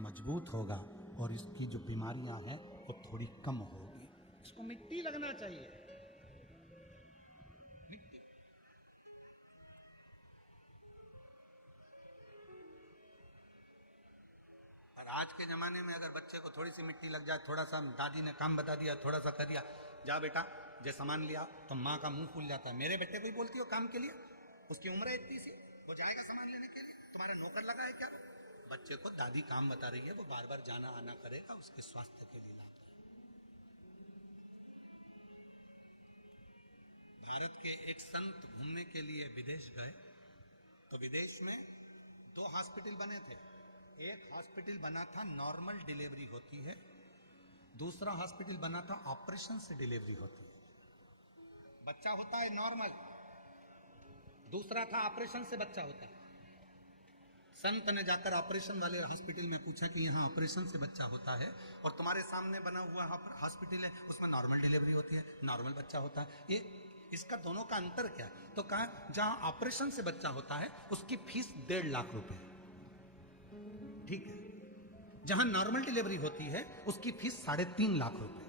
मजबूत होगा और इसकी जो बीमारियां हैं वो थोड़ी कम होगी। इसको मिट्टी लगना चाहिए। मिट्टी। और आज के जमाने में अगर बच्चे को थोड़ी सी मिट्टी लग जाए, थोड़ा सा दादी ने काम बता दिया, थोड़ा सा कर दिया, जा बेटा जे सामान लिया, तो माँ का मुंह फूल जाता है। मेरे बेटे को ही बोलती हो काम के लिए, उसकी उम्र है इतनी सी, वो जाएगा सामान लेने के लिए, तुम्हारा नौकर लगा है क्या? बच्चे को दादी काम बता रही है, वो बार बार जाना आना करेगा, उसके स्वास्थ्य के लिए लाता है। भारत के एक संत घूमने के लिए विदेश गए, तो विदेश में 2 हॉस्पिटल बने थे। एक हॉस्पिटल बना था नॉर्मल डिलीवरी होती है, दूसरा हॉस्पिटल बना था ऑपरेशन से डिलीवरी होती है। बच्चा होता है नॉर्मल, दूसरा था ऑपरेशन से बच्चा होता है। संत ने जाकर ऑपरेशन वाले हॉस्पिटल में पूछा कि यहाँ ऑपरेशन से बच्चा होता है और तुम्हारे सामने बना हुआ हॉस्पिटल है उसमें नॉर्मल डिलीवरी होती है, नॉर्मल बच्चा होता है, ये इसका दोनों का अंतर क्या है? तो कहा जहां ऑपरेशन से बच्चा होता है उसकी फीस 1.5 लाख रुपए, ठीक है। जहां नॉर्मल डिलीवरी होती है उसकी फीस 3.5 लाख रुपए।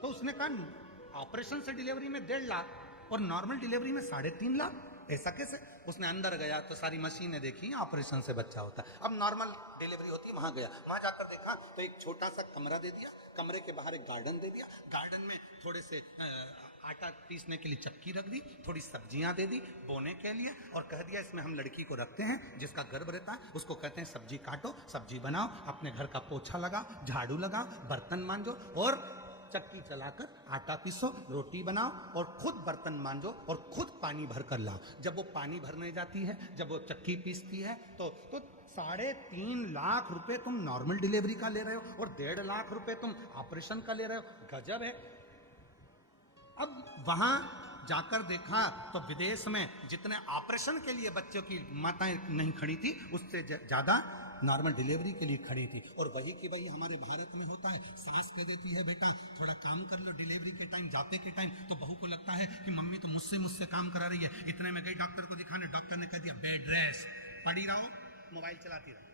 तो उसने कहा ऑपरेशन से डिलीवरी में 1.5 लाख और नॉर्मल डिलीवरी में 3.5 लाख, ऐसा कैसे? उसने अंदर गया तो सारी मशीनें देखी, ऑपरेशन से बच्चा होता है। अब नॉर्मल डिलीवरी होती है, वहां गया, वहां जाकर देखा तो एक छोटा सा कमरा दे दिया, कमरे के बाहर एक गार्डन दे दिया, गार्डन में थोड़े से आटा पीसने के लिए चक्की रख दी, थोड़ी सब्जियां दे दी बोने के लिए, और कह दिया इसमें हम लड़की को रखते हैं जिसका गर्भ रहता है, उसको कहते हैं सब्जी काटो, सब्जी बनाओ, अपने घर का पोछा लगाओ, झाड़ू लगाओ, बर्तन मांजो और चक्की चलाकर आटा पीसो, रोटी बनाओ और खुद बर्तन मांजो और खुद पानी भर कर लाओ। जब वो पानी भरने जाती है, जब वो चक्की पीसती है तो 3.5 लाख रुपए तुम नॉर्मल डिलीवरी का ले रहे हो और 1.5 लाख रुपए तुम ऑपरेशन का ले रहे हो। गजब है। अब वहां जाकर देखा तो विदेश में जितने ऑपरेशन के लिए बच्चों की माताएं नहीं खड़ी थी, उससे ज्यादा नॉर्मल डिलीवरी के लिए खड़ी थी। और वही कि भाई हमारे भारत में होता है, सास कह देती है बेटा थोड़ा काम कर लो डिलीवरी के टाइम, जाते के टाइम, तो बहू को लगता है कि मम्मी तो मुझसे काम करा रही है। इतने में गई डॉक्टर को दिखाने, डॉक्टर ने कह दिया बेड रेस्ट, पड़ी रहो, मोबाइल चलाती रहो।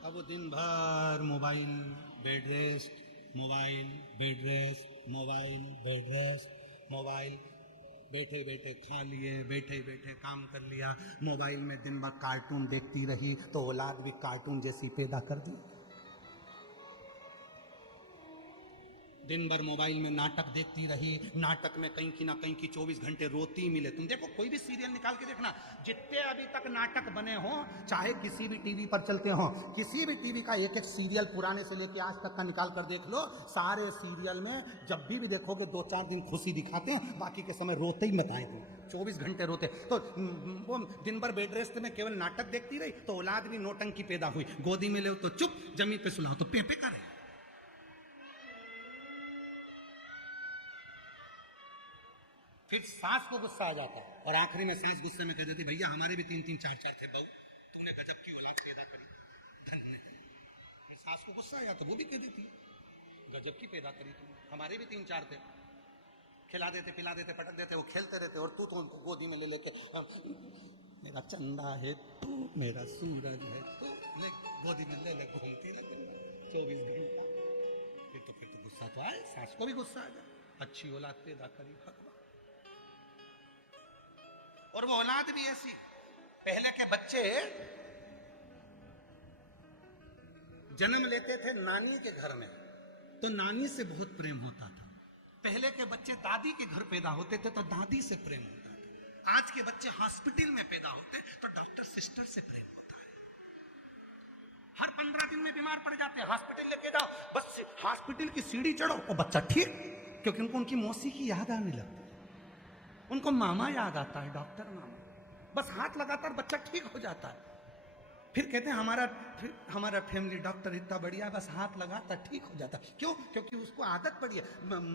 अब वो दिन भर mobile, bed rest, mobile, bed rest, mobile, bed rest, mobile, बैठे बैठे खा लिए, बैठे बैठे काम कर लिया, मोबाइल में दिन भर कार्टून देखती रही तो औलाद भी कार्टून जैसी पैदा कर दी। दिन भर मोबाइल में नाटक देखती रही, नाटक में कहीं की ना कहीं की 24 घंटे रोती मिले। तुम देखो कोई भी सीरियल निकाल के देखना, जितने अभी तक नाटक बने हो, चाहे किसी भी टीवी पर चलते हो, किसी भी टीवी का एक एक सीरियल पुराने से लेके आज तक का निकाल कर देख लो, सारे सीरियल में जब भी देखोगे 2-4 दिन खुशी दिखाते हैं, बाकी के समय रोते ही बताएंगे, 24 घंटे रोते। तो वो दिन भर बेड रेस्ट में केवल नाटक देखती रही तो औलाद भी नौटंकी पैदा हुई। गोदी में ले तो चुप, जमीन पे सुलाओ तो पेपे करे। फिर सास को गुस्सा आ जाता है और आखिरी में सास गुस्से में कह देती भैया हमारे भी 3-3 4-4 थे बहू, तुमने गजब की औलाद पैदा करी, धन्य। फिर सास को गुस्सा आ जाता, वो भी कह देती गजब की पैदा करी तुम, हमारे भी 3-4 थे, खिला देते पिला देते पटक देते, वो खेलते रहते और तू तो उनको गोदी में ले लेके मेरा चंदा है तू, मेरा सूरज है तू, ले गोदी में ले घूमती ना 24 घंटा। फिर तो गुस्सा तो आए, सास को भी गुस्सा आ जाए, अच्छी औलाद पैदा करी भगवान। और वो औलाद भी ऐसी, पहले के बच्चे जन्म लेते थे नानी के घर में तो नानी से बहुत प्रेम होता था। पहले के बच्चे दादी के घर पैदा होते थे तो दादी से प्रेम होता था। आज के बच्चे हॉस्पिटल में पैदा होते तो डॉक्टर सिस्टर से प्रेम होता है। हर 15 दिन में बीमार पड़ जाते हैं, हॉस्पिटल लेके जाओ, बस हॉस्पिटल की सीढ़ी चढ़ो और बच्चा ठीक, क्योंकि उनको उनकी मौसी की याद आने लगती, उनको मामा याद आता है, डॉक्टर मामा, बस हाथ लगाता है बच्चा ठीक हो जाता है। फिर कहते हैं हमारा फैमिली डॉक्टर इतना बढ़िया, बस हाथ लगाता ठीक हो जाता। क्यों? क्योंकि उसको आदत पड़ी है।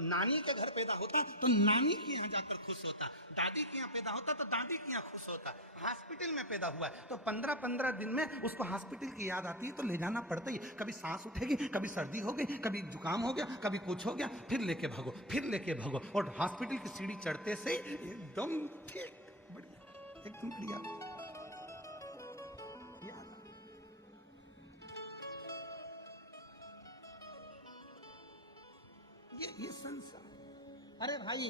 नानी के घर पैदा होता तो नानी के यहाँ जाकर खुश होता, दादी के यहाँ पैदा होता तो दादी के यहाँ खुश होता। हॉस्पिटल में पैदा हुआ है तो 15-15 दिन में उसको हॉस्पिटल की याद आती है तो ले जाना पड़ता ही। कभी सांस उठेगी, कभी सर्दी हो गई, कभी जुकाम हो गया, कभी कुछ हो गया, फिर लेके भागो, फिर लेके भागो, और हॉस्पिटल की सीढ़ी चढ़ते से एकदम ठीक, बढ़िया, एकदम बढ़िया। ये संसार। अरे भाई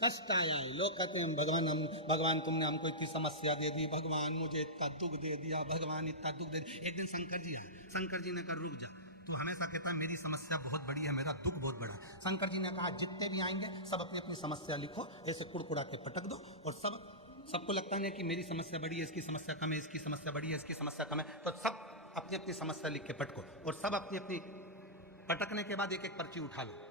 कष्ट आया है, लोग कहते हैं भगवान तुमने हमको इतनी समस्या दे दी, भगवान मुझे इतना दुख दे दिया, भगवान इतना दुख दे दिया। एक दिन शंकर जी आए, शंकर जी ने कहा रुक जा, तो हमेशा कहता है मेरी समस्या बहुत बड़ी है, मेरा दुख बहुत बड़ा है। शंकर जी ने कहा जितने भी आएंगे सब अपनी अपनी समस्या लिखो, ऐसे कुड़कुड़ा के पटक दो, और सबको लगता है कि मेरी समस्या बड़ी है, इसकी समस्या कम है, इसकी समस्या बड़ी है, इसकी समस्या कम है, तो सब अपनी अपनी समस्या लिख के पटको, और सब अपनी अपनी पटकने के बाद एक एक पर्ची उठा लो,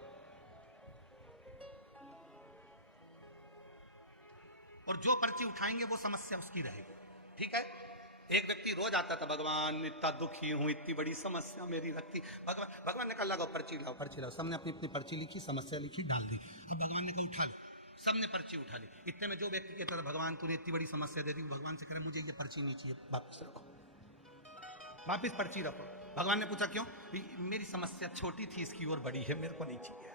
और जो पर्ची उठाएंगे वो समस्या उसकी रहेगी। ठीक है? एक व्यक्ति रोज आता था, भगवान इतना दुखी हूं, इतनी बड़ी समस्या मेरी रखती, भगवान ने कहा लगाओ पर्ची लाओ, सबने अपनी अपनी पर्ची लिखी, समस्या लिखी, डाल दी। अब भगवान ने कहा उठा लो, सबने पर्ची उठा ली। इतने में जो व्यक्ति कहता था भगवान तूने इतनी बड़ी समस्या दे दी, भगवान से कह रहे मुझे ये पर्ची नहीं चाहिए, वापस रखो, वापिस पर्ची रखो। भगवान ने पूछा क्यों? मेरी समस्या छोटी थी, इसकी और बड़ी है, मेरे को नहीं चाहिए।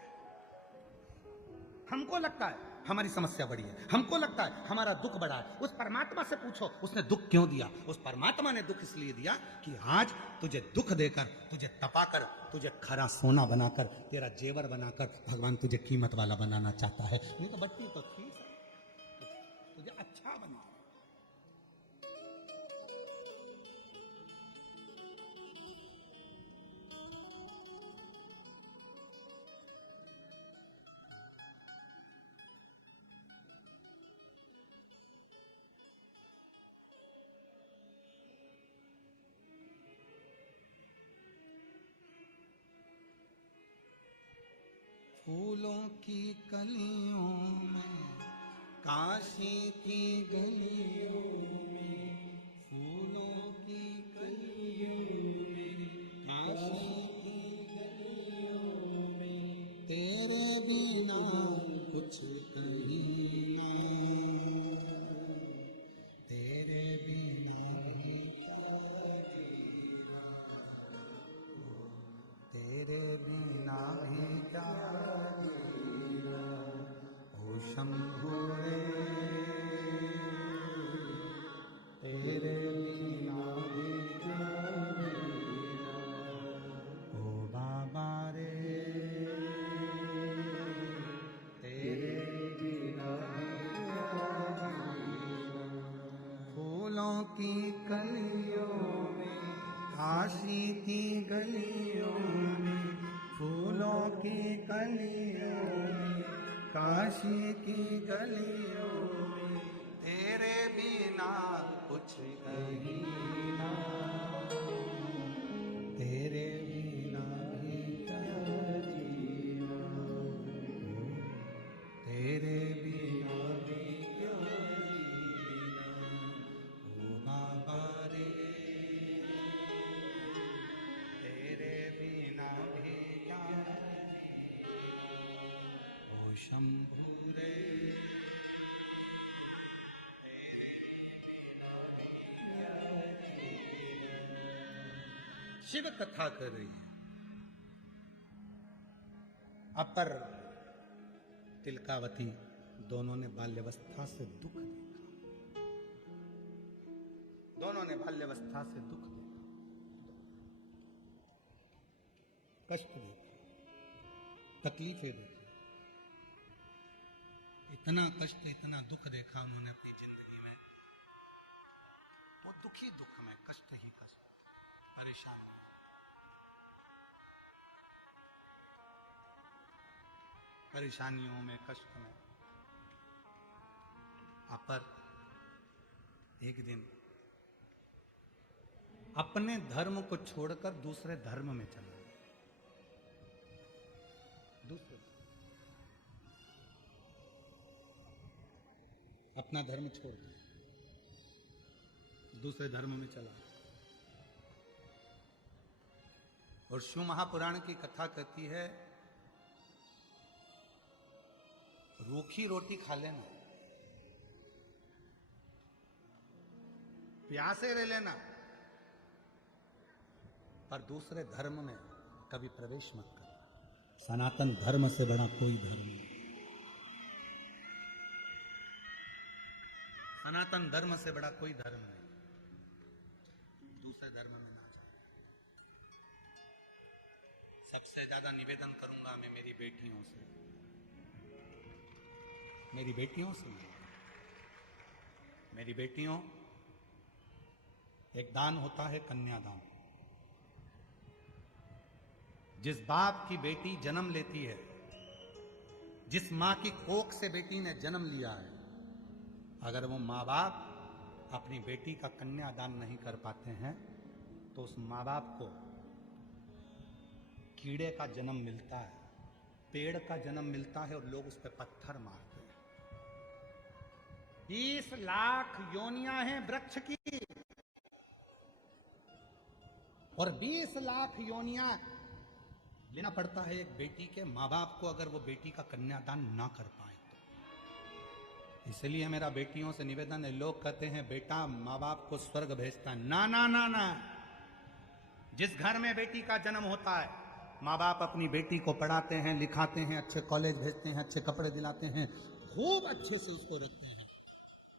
हमको लगता है हमारी समस्या बड़ी है, हमको लगता है हमारा दुख बड़ा है। उस परमात्मा से पूछो उसने दुख क्यों दिया। उस परमात्मा ने दुख इसलिए दिया कि आज तुझे दुख देकर, तुझे तपाकर, तुझे खरा सोना बनाकर, तेरा जेवर बनाकर भगवान तुझे कीमत वाला बनाना चाहता है। नहीं तो बट्टी तो थी, तुझे अच्छा बना। फूलों की कलियों में, काशी की गलियों में, फूलों की कलियों में, काशी की गलियों में, तेरे बिना कुछ कहीं ना, तेरे बिना भी तेरे बिना भी क्या जीना, ओ शंभु रे, तेरे बिना भी क्या जीना, ओ बाबा रे, तेरे बिना भी क्या जीना, फूलों की कलियों में, काशी की गलियों में, फूलों की कलियों में, काशी की गलियों में, तेरे बिना कुछ कहीं ना, तेरे बिना भी क्या जीना, तेरे बिना भी क्या जीना, ओ बाबा रे, तेरे बिना भी क्या ओ शंभु रे, तेरे बिना भी क्या जीना। शिव कथा कर रही है। अपर तिलकावती दोनों ने बाल्यावस्था से दुख देखा, दोनों ने बाल्यावस्था से दुख देखा, कष्ट देखा, तकलीफें देखी, इतना कष्ट इतना दुख देखा उन्होंने अपनी जिंदगी में। वो दुख ही दुख में, कष्ट ही कष्ट, परेशानी, परेशानियों में, कष्ट में। अपर एक दिन अपने धर्म को छोड़कर दूसरे धर्म में चला गया, दूसरे अपना धर्म छोड़ दिया, दूसरे धर्म में चला गया। और शिव महापुराण की कथा कहती है, रूखी रोटी खा लेना, प्यासे रह लेना, पर दूसरे धर्म में कभी प्रवेश मत करना। सनातन धर्म से बड़ा कोई धर्म नहीं, सनातन धर्म से बड़ा कोई धर्म नहीं, दूसरे धर्म में ना जाए। सबसे ज्यादा निवेदन करूंगा मैं मेरी बेटियों से, मेरी बेटियों से, मेरी बेटियों, एक दान होता है कन्यादान। जिस बाप की बेटी जन्म लेती है, जिस मां की कोख से बेटी ने जन्म लिया है, अगर वो माँ बाप अपनी बेटी का कन्यादान नहीं कर पाते हैं तो उस माँ बाप को कीड़े का जन्म मिलता है, पेड़ का जन्म मिलता है और लोग उस पर पत्थर मारते हैं। 20 लाख योनियां हैं वृक्ष की, और 20 लाख योनियां लेना पड़ता है एक बेटी के माँ बाप को, अगर वो बेटी का कन्यादान ना कर पाए तो। इसलिए मेरा बेटियों से निवेदन है, लोग कहते हैं बेटा माँ बाप को स्वर्ग भेजता है, ना ना ना ना। जिस घर में बेटी का जन्म होता है, माँ बाप अपनी बेटी को पढ़ाते हैं, लिखाते हैं, अच्छे कॉलेज भेजते हैं, अच्छे कपड़े दिलाते हैं, खूब अच्छे से उसको रखते हैं।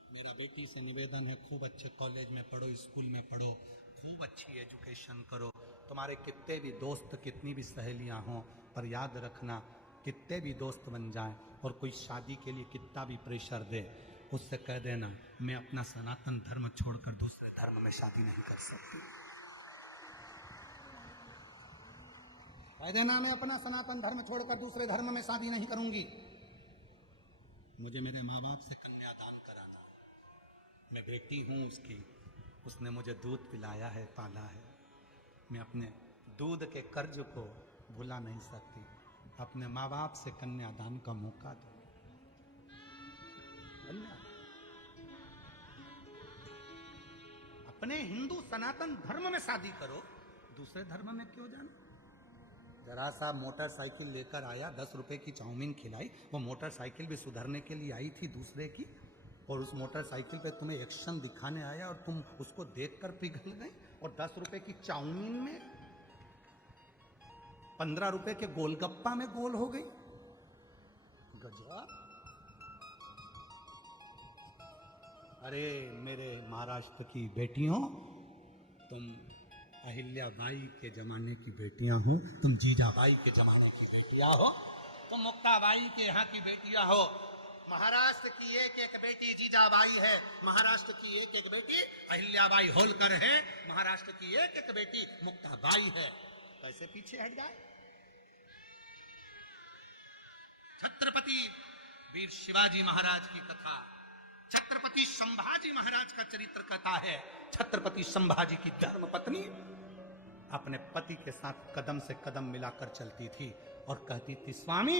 मेरा बेटी से निवेदन है, खूब अच्छे कॉलेज में पढ़ो, स्कूल में पढ़ो, खूब अच्छी एजुकेशन करो। तुम्हारे कितने भी दोस्त, कितनी भी सहेलियां हों, पर याद रखना, कितने भी दोस्त बन जाएं और कोई शादी के लिए कितना भी प्रेशर दे, उससे कह देना मैं अपना सनातन धर्म छोड़कर दूसरे धर्म में शादी नहीं कर सकती। कह देना मैं अपना सनातन धर्म छोड़कर दूसरे धर्म में शादी नहीं करूंगी। मुझे मेरे माँ बाप से कन्यादान कराना, मैं बेटी हूं उसकी, उसने मुझे दूध पिलाया है, पाला है, मैं अपने दूध के कर्ज को भुला नहीं सकती। अपने माँ बाप से कन्यादान का मौका दो। अपने हिंदू सनातन धर्म में शादी करो, दूसरे धर्म में क्यों जाना? जरा सा मोटरसाइकिल लेकर आया, 10 रुपए की चाउमीन खिलाई, वो मोटरसाइकिल भी सुधरने के लिए आई थी दूसरे की, और उस मोटरसाइकिल पे तुम्हें एक्शन दिखाने आया और तुम उसको देखकर पिघल गई, और 10 रुपए की चाउमीन में 15 रुपए के गोलगप्पा में गोल हो गई। गजब। अरे मेरे महाराष्ट्र की बेटियों, तुम अहिल्याबाई के जमाने की बेटियां हो, तुम जीजाबाई के जमाने की बेटियां हो, तुम मुक्ताबाई के यहाँ की बेटियां हो। महाराष्ट्र की एक एक बेटी जीजाबाई है, महाराष्ट्र की एक एक बेटी अहिल्याबाई होलकर है, महाराष्ट्र की एक एक बेटी मुक्ताबाई है। कैसे पीछे हट जाए? छत्रपति वीर शिवाजी महाराज की कथा, छत्रपति संभाजी महाराज का चरित्र कथा है। छत्रपति संभाजी की धर्म पत्नी अपने पति के साथ कदम से कदम मिलाकर चलती थी और कहती थी, स्वामी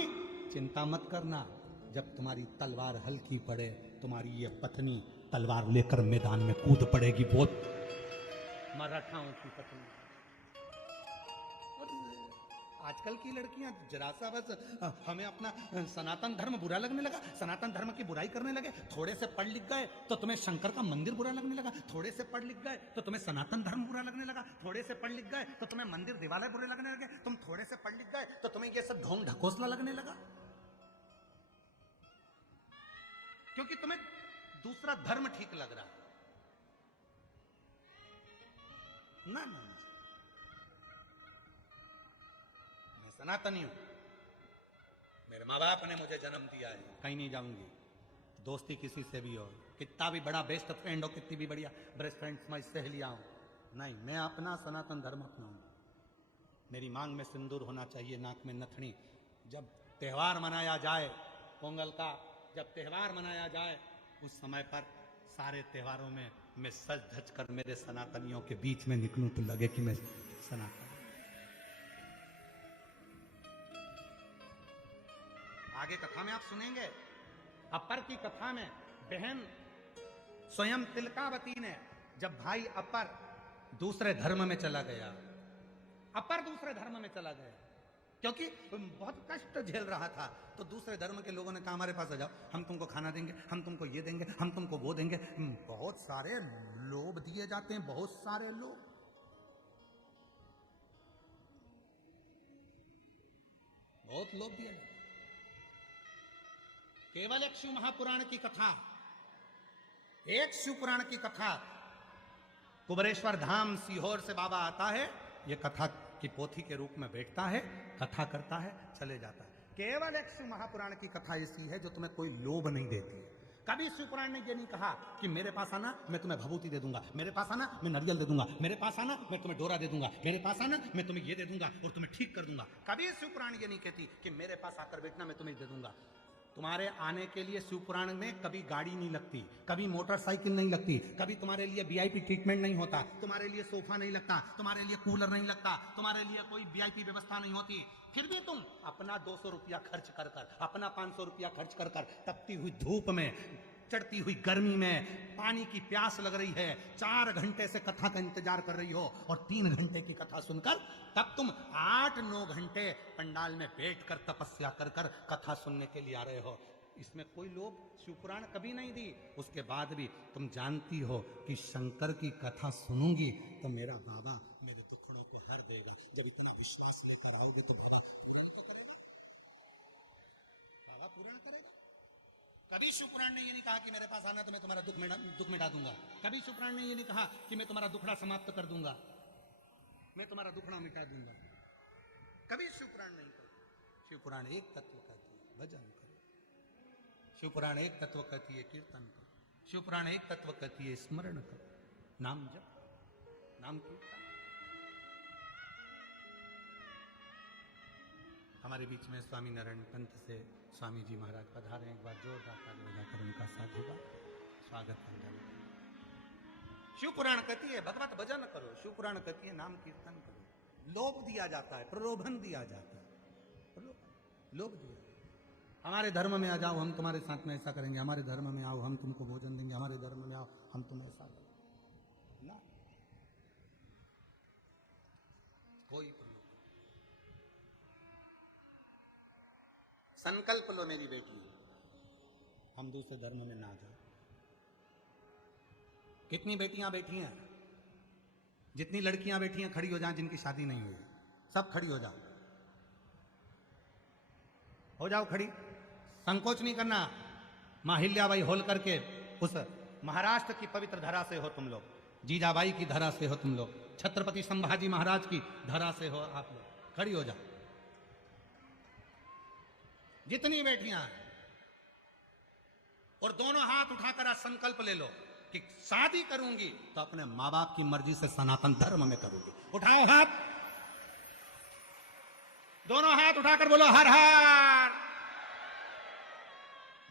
चिंता मत करना, जब तुम्हारी तलवार हल्की पड़े, तुम्हारी ये पत्नी तलवार लेकर मैदान में कूद पड़ेगी। वो मराठाओं की पत्नी। आजकल की लड़कियां जरा सा बस हमें अपना सनातन धर्म बुरा लगने लगा, सनातन धर्म की बुराई करने लगे। थोड़े से पढ़ लिख गए तो तुम्हें शंकर का मंदिर बुरा लगने लगा, थोड़े से पढ़ लिख गए तो तुम्हें सनातन धर्म बुरा लगने लगा, थोड़े से पढ़ लिख गए तो तुम्हें मंदिर दिवालय बुरे लगने लगे, तुम थोड़े से पढ़ लिख गए तो तुम्हें ये सब ढोंग ढकोसला लगने लगा, क्योंकि तुम्हें दूसरा धर्म ठीक लग रहा है। ना ना, सनातनी हूं, मेरे माँ बाप ने मुझे जन्म दिया है, कहीं नहीं जाऊंगी। दोस्ती किसी से भी हो, कितना भी बड़ा बेस्ट फ्रेंड हो, कितनी भी बढ़िया बेस्ट फ्रेंड मैं सहेलियां हो, नहीं, मैं अपना सनातन धर्म अपनाऊंगा। मेरी मांग में सिंदूर होना चाहिए, नाक में नथनी। जब त्यौहार मनाया जाए पोंगल का, जब त्यौहार मनाया जाए उस समय पर सारे त्योहारों में मैं सज धज कर मेरे सनातनियों के बीच में निकलूं तो लगे कि मैं सनातन। आगे कथा में आप सुनेंगे, अपर की कथा में बहन स्वयं तिलकावती ने, जब भाई अपर दूसरे धर्म में चला गया, अपर दूसरे धर्म में चला गया क्योंकि बहुत कष्ट झेल रहा था, तो दूसरे धर्म के लोगों ने कहा हमारे पास आ जाओ, हम तुमको खाना देंगे, हम तुमको ये देंगे, हम तुमको वो देंगे। बहुत सारे लोभ दिए जाते हैं, बहुत सारे लोग, बहुत लोभ दिए जाते। केवल एक शिव महापुराण की कथा, एक शिव पुराण की कथा, कुबरेश्वर धाम सीहोर से बाबा आता है, यह कथा की पोथी के रूप में बैठता है, कथा करता है, चले जाता है। केवल एक शिव महापुराण की कथा ऐसी है जो तुम्हें कोई लोभ नहीं देती है। कभी शिव पुराण ने यह नहीं कहा कि मेरे पास आना मैं तुम्हें भभूति दे दूंगा, मेरे पास आना मैं नारियल दे दूंगा, मेरे पास आना मैं तुम्हें डोरा दे दूंगा, मेरे पास आना मैं तुम्हें ये दे दूंगा और तुम्हें ठीक कर दूंगा। कभी शिव पुराण ये नहीं कहती कि मेरे पास आकर बैठना मैं तुम्हें दे दूंगा। तुम्हारे आने के लिए शिव पुराण में कभी गाड़ी नहीं लगती, कभी मोटरसाइकिल नहीं लगती, कभी तुम्हारे लिए वीआईपी ट्रीटमेंट नहीं होता, तुम्हारे लिए सोफा नहीं लगता, तुम्हारे लिए कूलर नहीं लगता, तुम्हारे लिए कोई वीआईपी व्यवस्था नहीं होती। फिर भी तुम अपना 200 रुपया खर्च कर कर, अपना 500 रुपया खर्च कर कर, तपती हुई धूप में, चढ़ती हुई गर्मी में, पानी की प्यास लग रही है, 4 घंटे से कथा का इंतजार कर रही हो और 3 घंटे की कथा सुनकर तब तुम 8-9 घंटे पंडाल में बैठकर तपस्या कर कर कथा सुनने के लिए आ रहे हो। इसमें कोई लोभ शिवपुराण कभी नहीं दी। उसके बाद भी तुम जानती हो कि शंकर की कथा सुनूंगी तो मेरा बाबा मेरे दुखड़ों को हर देगा। जब इतना विश्वास लेकर आओगे तो मेरा पूरा करेगा, बाबा पूरा करेगा। कभी शिवपुराण ने ये नहीं कहा कि मेरे पास आना तो मैं तुम्हारा दुख मिटा दूंगा। कभी शिवपुराण ने ये नहीं कहा कि मैं तुम्हारा दुखड़ा समाप्त कर दूंगा, मैं तुम्हारा दुखड़ा मिटा दूंगा। कभी शिवपुराण नहीं कहती। शिवपुराण एक तत्व कहती है भजन करो, शिवपुराण एक तत्व कहती है कीर्तन करो, शिवपुराण एक तत्व कहती है स्मरण करो, नाम जप, नाम कीर्तन। हमारे बीच में स्वामी नारायण पंथ से स्वामी जी महाराज पधारे। एक बार जोरदार ताली बजाकर उनका साथ होगा, स्वागत करना। शिवपुराण कहती है भगवत भजन करो, शिवपुराण कहती है नाम कीर्तन करो। लोभ दिया जाता है, प्रलोभन दिया जाता है, प्रलोभन। लोभ दिया। हमारे धर्म में आ जाओ, हम तुम्हारे साथ में ऐसा करेंगे, हमारे धर्म में आओ, हम तुमको भोजन देंगे, हमारे धर्म में आओ, हम तुम्हें ऐसा करेंगे ना। कोई प्रलोभन। संकल्प लो मेरी बेटी, हम दूसरे धर्म में ना जाए। कितनी बेटियां बैठी हैं, जितनी लड़कियां बैठी हैं खड़ी हो जाएं, जिनकी शादी नहीं हुई सब खड़ी हो जाओ, हो जाओ खड़ी, संकोच नहीं करना। मां हिल्याबाई होलकर के उस महाराष्ट्र की पवित्र धरा से हो तुम लोग, जीजाबाई की धरा से हो तुम लोग, छत्रपति संभाजी महाराज की धरा से हो आप लोग, खड़ी हो जाओ जितनी बेटियां हैं, और दोनों हाथ उठाकर आज संकल्प ले लो कि शादी करूंगी तो अपने मां बाप की मर्जी से सनातन धर्म में करूंगी। उठाओ हाथ, दोनों हाथ उठाकर बोलो हर हर।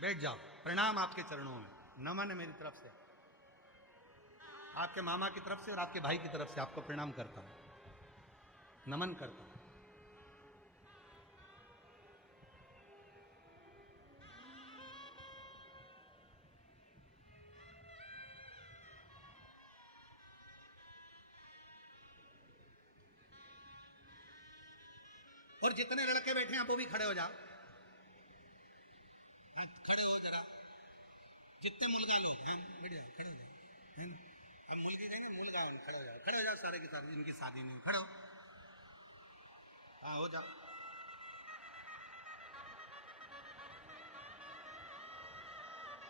बैठ जाओ, प्रणाम आपके चरणों में, नमन है मेरी तरफ से, आपके मामा की तरफ से और आपके भाई की तरफ से आपको प्रणाम करता हूं, नमन करता हूं। और जितने लड़के बैठे हैं वो भी खड़े हो जाओ, खड़े हो जरा, जितने मुलगा लोग हैं खड़े हो जाओ, हम मुलगा रहेंगे, मुलगा खड़े हो जाओ, खड़े हो जाओ सारे के सारे, जिनकी शादी नहीं, खड़े हो, हाँ हो जाओ।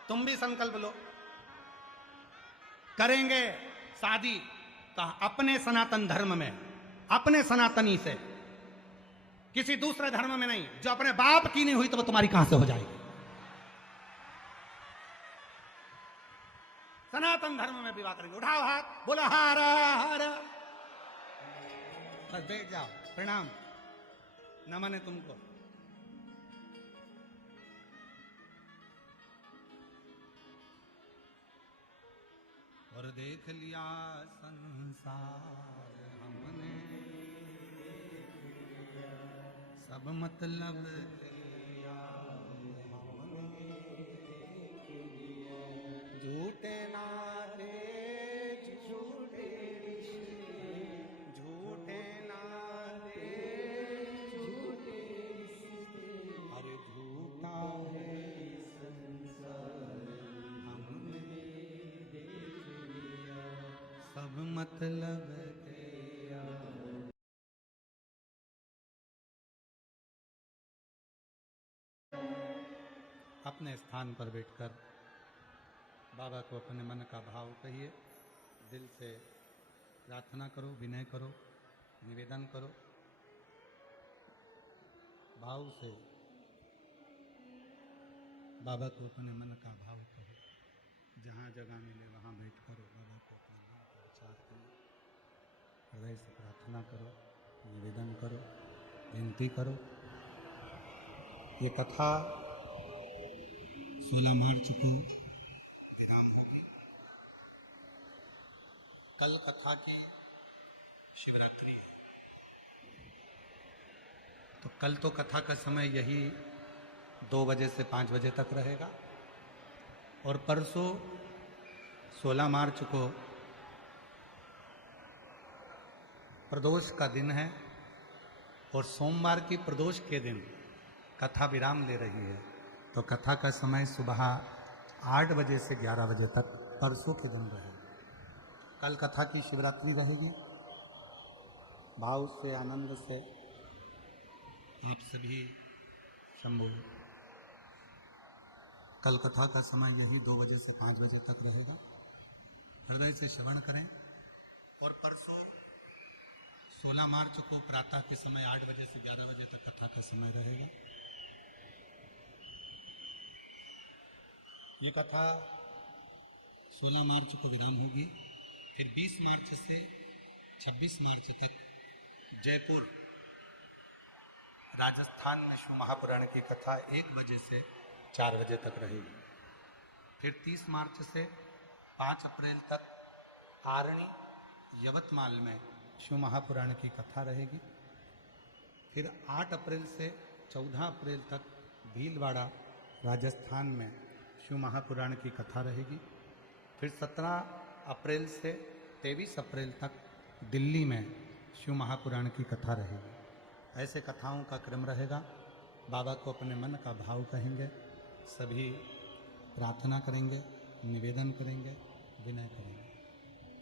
तुम भी संकल्प लो, करेंगे शादी तो अपने सनातन धर्म में, अपने सनातनी से, किसी दूसरे धर्म में नहीं। जो अपने बाप की नहीं हुई तो वो तुम्हारी कहां से हो जाएगी। सनातन धर्म में विवाह करेंगे। उठाओ हाथ, बोला हारा हारा, बस बैठ जाओ, प्रणाम, नमन है तुमको। और देख लिया संसार हमने, सब मतलब लिया हमने, झूठे नाते झूठे रिश्ते, झूठे नाते झूठे रिश्ते, अरे झूठा है संसार हमने देख लिया, सब मतलब तेरा। अपने स्थान पर बैठकर बाबा को अपने मन का भाव कहिए, दिल से प्रार्थना करो, विनय करो, निवेदन करो, भाव से बाबा को अपने मन का भाव कहो। जहाँ जगह मिले वहाँ बैठ करो, बाबा को अपने मन का विचार करो, हृदय से प्रार्थना करो, निवेदन करो, विनती करो। ये कथा 16 मार्च को विराम होगी। कल कथा की शिवरात्रि है, तो कल तो कथा का समय यही 2 बजे से 5 बजे तक रहेगा, और परसों 16 मार्च को प्रदोष का दिन है, और सोमवार की प्रदोष के दिन कथा विराम ले रही है। तो कथा का समय सुबह 8 बजे से 11 बजे तक परसों के दिन रहेगा। कल कथा की शिवरात्रि रहेगी। भाव से, आनंद से आप सभी शंभु, कल कथा का समय यही 2 बजे से 5 बजे तक रहेगा। हृदय से श्रवण करें। और परसों 16 मार्च को प्रातः के समय 8 बजे से 11 बजे तक कथा का समय रहेगा। ये कथा 16 मार्च को विराम होगी। फिर 20 मार्च से 26 मार्च तक जयपुर राजस्थान विष्णु महापुराण की कथा 1 बजे से 4 बजे तक रहेगी। फिर 30 मार्च से 5 अप्रैल तक आरणी यवतमाल में शिव महापुराण की कथा रहेगी। फिर 8 अप्रैल से 14 अप्रैल तक भीलवाड़ा राजस्थान में शिव महापुराण की कथा रहेगी। फिर 17 अप्रैल से 23 अप्रैल तक दिल्ली में शिव महापुराण की कथा रहेगी। ऐसे कथाओं का क्रम रहेगा। बाबा को अपने मन का भाव कहेंगे, सभी प्रार्थना करेंगे, निवेदन करेंगे, विनय करेंगे।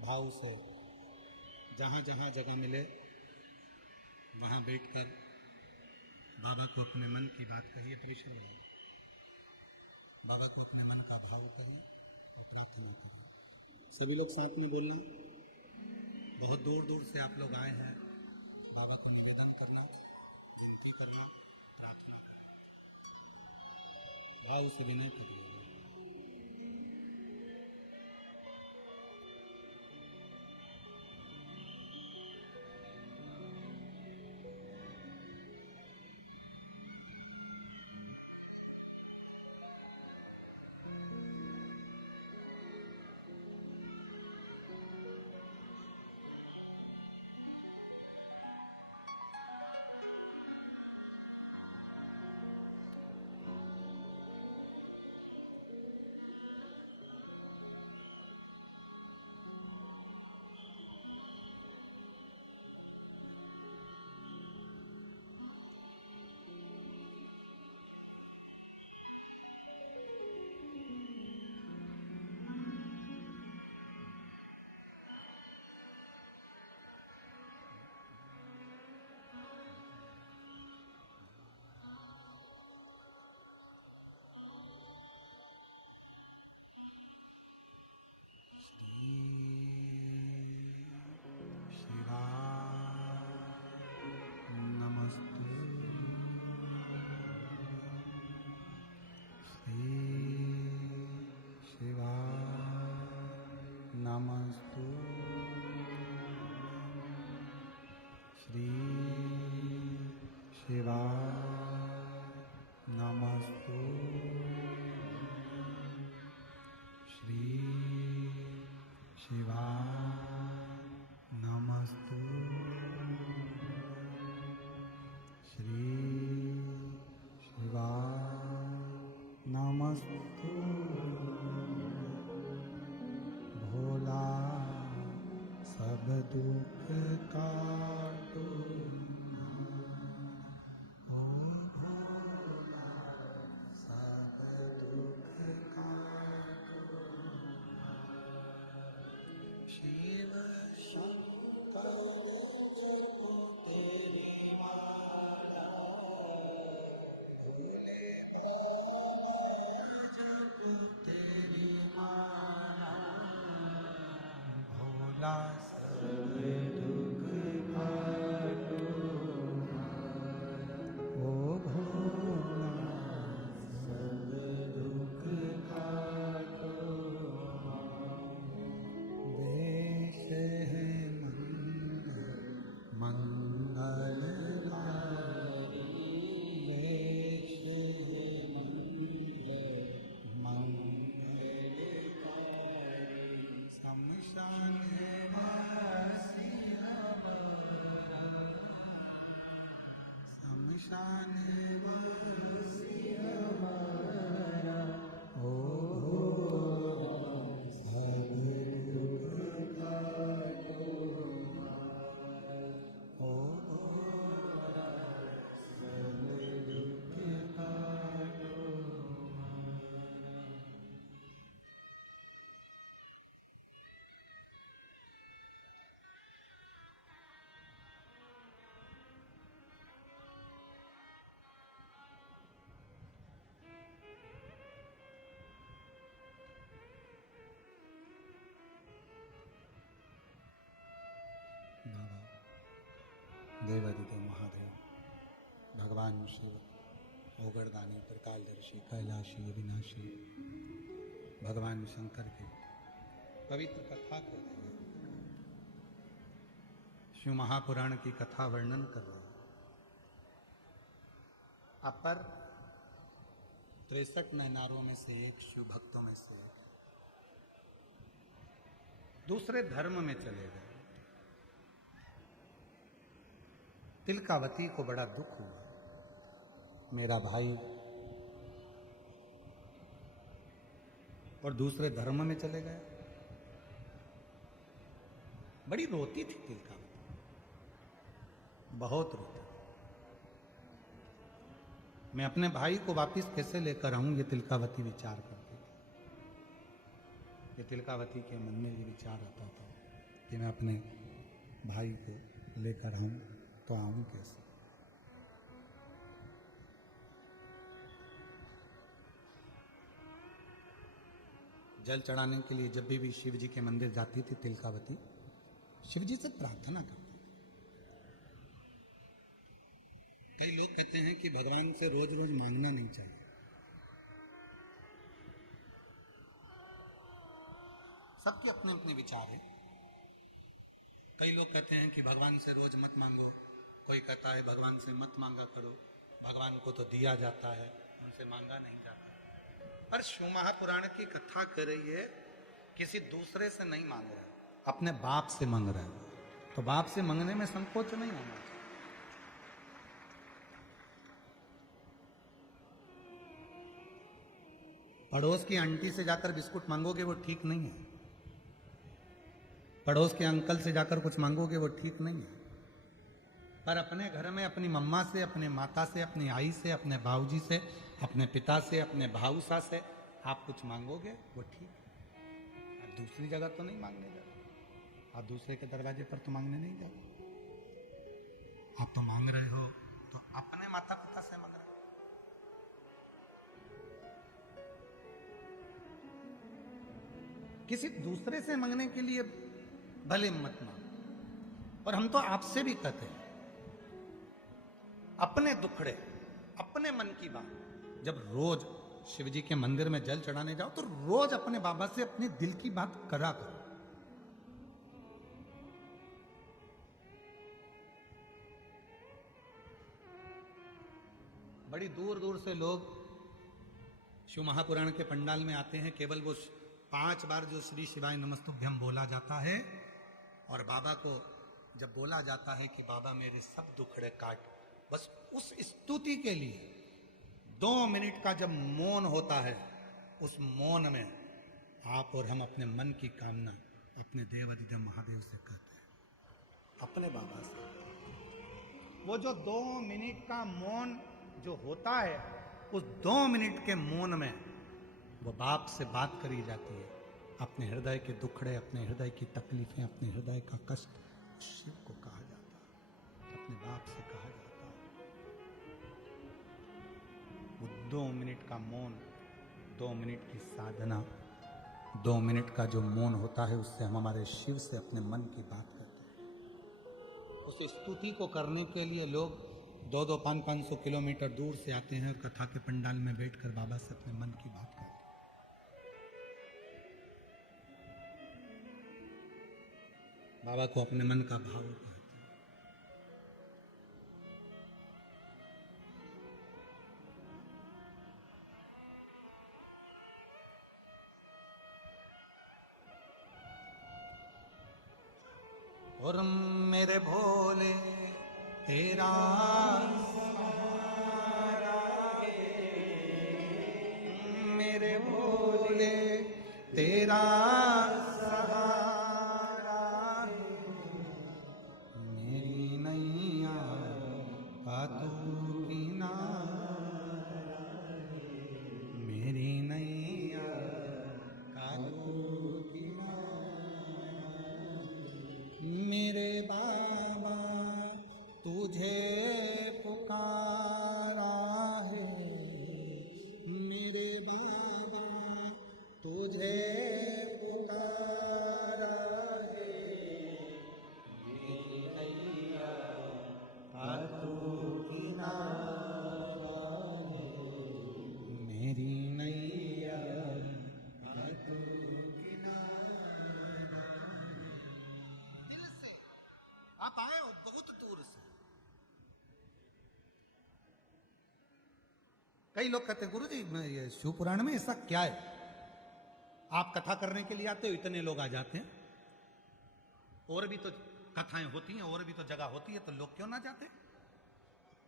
भाव से जहाँ जहाँ जगह मिले वहाँ बैठकर बाबा को अपने मन की बात कहिए। त्रिशर बाबा को अपने मन का भाव कहिए और प्रार्थना करिए। सभी लोग साथ में बोलना। बहुत दूर दूर से आप लोग आए हैं बाबा को निवेदन करना, विनती करना, प्रार्थना करना। भाव से विनय करिए। नमस्तु श्री शिवाय नमस्तु श्री शिवाय नमस्तु श्री शिवाय नमस्तु भोला सब दुख काटो ओ भोला सब दुख काटो शिव शंकर जपो तेरी माला भोले भोले जपो तेरी माला भोला सब दुख काटो ओ भोला सब दुख काटो देश है मंगलकारी देश है मंगलकारी शमशान वासी हमारा शमशान वासी हमारा ओ सब दुख काटो ओ सब दुख काटो। बाबा देवादिदेव महादेव भगवान शिव ओगरदानी प्रकालदर्शी कैलाशी अविनाशी भगवान शंकर की पवित्र कथा कर रहे हैं। शिव महापुराण की कथा वर्णन कर रहे हैं। अपर 63 नैनारों में से एक, शिव भक्तों में से एक, दूसरे धर्म में चले गए। तिलकावती को बड़ा दुख हुआ। मेरा भाई और दूसरे धर्म में चले गए। बड़ी रोती थी तिलकावती, बहुत रोती। मैं अपने भाई को वापिस कैसे लेकर आऊं, ये तिलकावती विचार करती थी। ये तिलकावती के मन में ये विचार आता था कि मैं अपने भाई को लेकर आऊं तो आऊं कैसे। जल चढ़ाने के लिए जब भी शिव जी के मंदिर जाती थी तिलकावती, शिव जी से प्रार्थना करती। कई लोग कहते हैं कि भगवान से रोज रोज मांगना नहीं चाहिए। सबके अपने अपने विचार हैं। कई लोग कहते हैं कि भगवान से रोज मत मांगो, कोई कहता है भगवान से मत मांगा करो, भगवान को तो दिया जाता है, उनसे मांगा नहीं जाता। पर शिव महापुराण की कथा कर रही है किसी दूसरे से नहीं मांग रहा है, अपने बाप से मांग रहा है। तो बाप से मांगने में संकोच नहीं होना चाहिए। पड़ोस की आंटी से जाकर बिस्कुट मांगोगे वो ठीक नहीं है। पड़ोस के अंकल से जाकर कुछ मांगोगे वो ठीक नहीं है। पर अपने घर में अपनी मम्मा से, अपने माता से, अपनी आई से, अपने बाबूजी से, अपने पिता से, अपने भाऊसा से आप कुछ मांगोगे वो ठीक है। आप दूसरी जगह तो नहीं मांगने जाओ, आप दूसरे के दरवाजे पर तो मांगने नहीं जाओ। आप तो मांग रहे हो तो अपने माता पिता से मांग रहे हो। किसी दूसरे से मांगने के लिए भले मत मांगो। और हम तो आपसे भी कहते हैं, अपने दुखड़े, अपने मन की बात, जब रोज शिव जी के मंदिर में जल चढ़ाने जाओ तो रोज अपने बाबा से अपने दिल की बात करा करो। बड़ी दूर दूर से लोग शिव महापुराण के पंडाल में आते हैं। केवल वो 5 बार जो श्री शिवाय नमस्तुभ्यम बोला जाता है, और बाबा को जब बोला जाता है कि बाबा मेरे सब दुखड़े काट, बस उस स्तुति के लिए 2 मिनट का जब मौन होता है, उस मौन में आप और हम अपने मन की कामना अपने देवाधिदेव महादेव से कहते हैं, अपने बाबा से। वो जो 2 मिनट का मौन जो होता है, उस 2 मिनट के मौन में वो बाप से बात करी जाती है। अपने हृदय के दुखड़े, अपने हृदय की तकलीफें, अपने हृदय का कष्ट शिव को कहा जाता है, अपने बाप से कहा जाता है। वो 2 मिनट का मौन, 2 मिनट की साधना, 2 मिनट का जो मौन होता है, उससे हम हमारे शिव से अपने मन की बात करते हैं। उस स्तुति को करने के लिए लोग 2-2, 500 किलोमीटर दूर से आते हैं और कथा के पंडाल में बैठकर बाबा से अपने मन की बात करते हैं। बाबा को अपने मन का भाव कहते हैं। और मेरे भोले तेरा सहारा है, मेरे भोले तेरा सहारा है, मेरी नैया का तू किनारा है, मेरी नैया का तू किनारा, मेरे बाबा तुझे पुकारा है, मेरे बाबा तुझे पुकारा है, मेरी नैया का तू किनारा है, मेरी नैया का तू किनारा। दिल से आप आए हो बहुत दूर से। कई लोग कहते हैं गुरुजी ये शिव पुराण में ऐसा क्या है, आप कथा करने के लिए आते हो, इतने लोग आ जाते हैं, और भी तो कथाएं होती हैं, और भी तो जगह होती है, तो लोग क्यों ना जाते?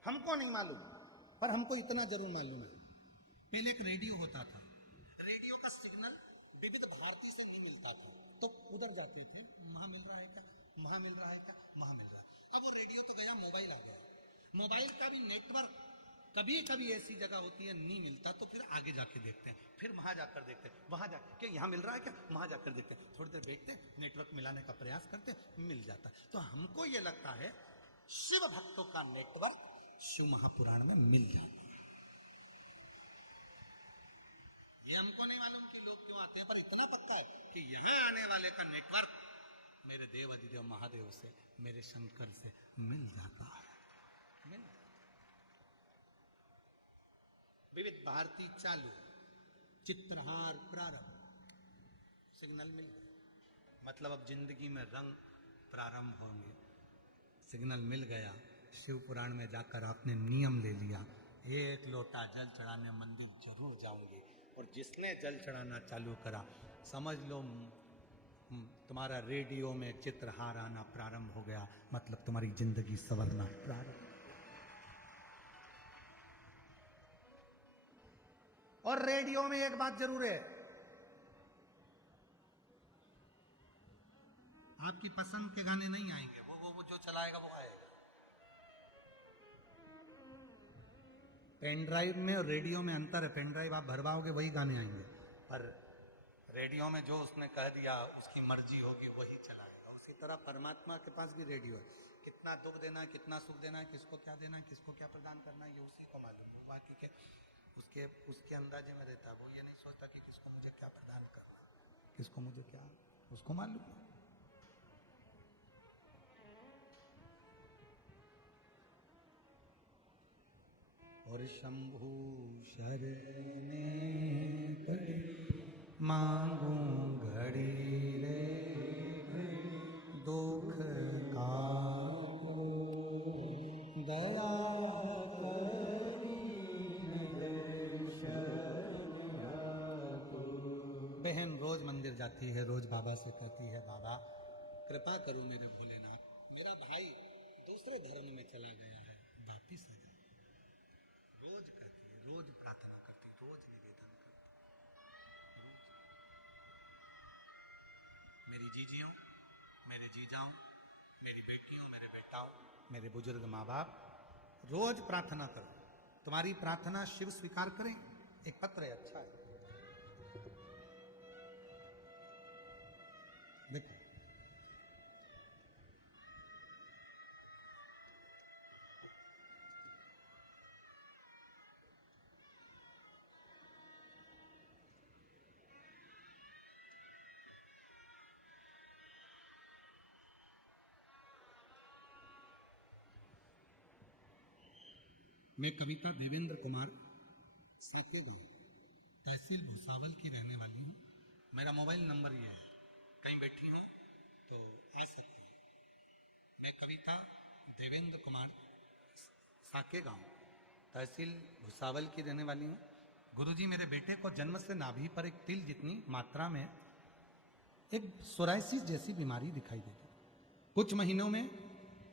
हमको नहीं मालूम, पर हमको इतना जरूर मालूम है, पहले एक रेडियो होता था, रेडियो का सिग्नल विविध भारती से नहीं मिलता था, तो उधर जाती थी, वहां मिल रहा है क्या, वहां मिल रहा है क्या, वहां मिल रहा है। अब वो रेडियो तो गया, मोबाइल आ गया, मोबाइल का भी नेटवर्क कभी कभी ऐसी जगह होती है नहीं मिलता, तो फिर आगे जाके देखते हैं, फिर वहां जाकर देखते हैं, वहां जाकर क्या यहाँ मिल रहा है क्या, वहां जाकर देखते हैं, थोड़ी देर देखते हैं, नेटवर्क मिलाने का प्रयास करते हैं, मिल जाता है। तो हमको ये लगता है शिव भक्तों का नेटवर्क शिव महापुराण में मिल जाता है। ये हमको नहीं मालूम कि लोग क्यों आते हैं, पर इतना पक्का है कि यहाँ आने वाले का नेटवर्क मेरे देव अधिदेव महादेव से, मेरे शंकर से मिल जाता है, मिल जाता है। विविध भारती चालू, चित्रहार प्रारंभ, सिग्नल मिल गया, मतलब अब जिंदगी में रंग प्रारंभ होंगे, सिग्नल मिल गया। शिव पुराण में जाकर आपने नियम ले लिया, एक लोटा जल चढ़ाने मंदिर जरूर जाऊंगे, और जिसने जल चढ़ाना चालू करा समझ लो तुम्हारा रेडियो में चित्रहार आना प्रारंभ हो गया, मतलब तुम्हारी जिंदगी संवरना प्रारंभ। और रेडियो में एक बात जरूर है, आपकी पसंद के गाने नहीं आएंगे, वो जो चलाएगा वो आएगा। पेन ड्राइव में और रेडियो में अंतर है, पेन ड्राइव आप भरवाओगे वही गाने आएंगे, पर रेडियो में जो उसने कह दिया उसकी मर्जी होगी वही चलाएगा। उसी तरह परमात्मा के पास भी रेडियो है, कितना दुख देना है, कितना सुख देना है, किसको क्या देना है, किसको क्या प्रदान करना है, ये उसी को मालूम है। बाकी के उसके अंदाजे में रहता, वो ये नहीं सोचता कि किसको मुझे क्या प्रदान करना है, किसको मुझे क्या, उसको मालूम है। और शंभु शरणे पड़े मांगू घड़ी रे दुख का दया बहन रोज मंदिर जाती है, रोज बाबा से कहती है बाबा कृपा करो मेरे भोलेनाथ, मेरा भाई दूसरे धर्म में चला गया है, वापिस आ जाए। रोज कहती है, रोज प्रार्थना करती, रोज निवेदन करती, रोज। मेरी जीजियों, मेरे जीजाओं, मेरी बेटियों, मेरे बेटाओं, मेरे बुजुर्ग माँ बाप, रोज प्रार्थना करो, तुम्हारी प्रार्थना शिव स्वीकार करें। एक पत्र है, अच्छा है, देखो। मैं कविता देवेंद्र कुमार साकेगांव तहसील भुसावल की रहने वाली हूँ। मेरा मोबाइल नंबर ये है, कहीं बैठी हूँ तो आ सकती हूँ। मैं कविता देवेंद्र कुमार साकेगांव तहसील भुसावल की रहने वाली हूँ। गुरुजी मेरे बेटे को जन्म से नाभि पर एक तिल जितनी मात्रा में एक सोराइसिस जैसी बीमारी दिखाई देती, कुछ महीनों में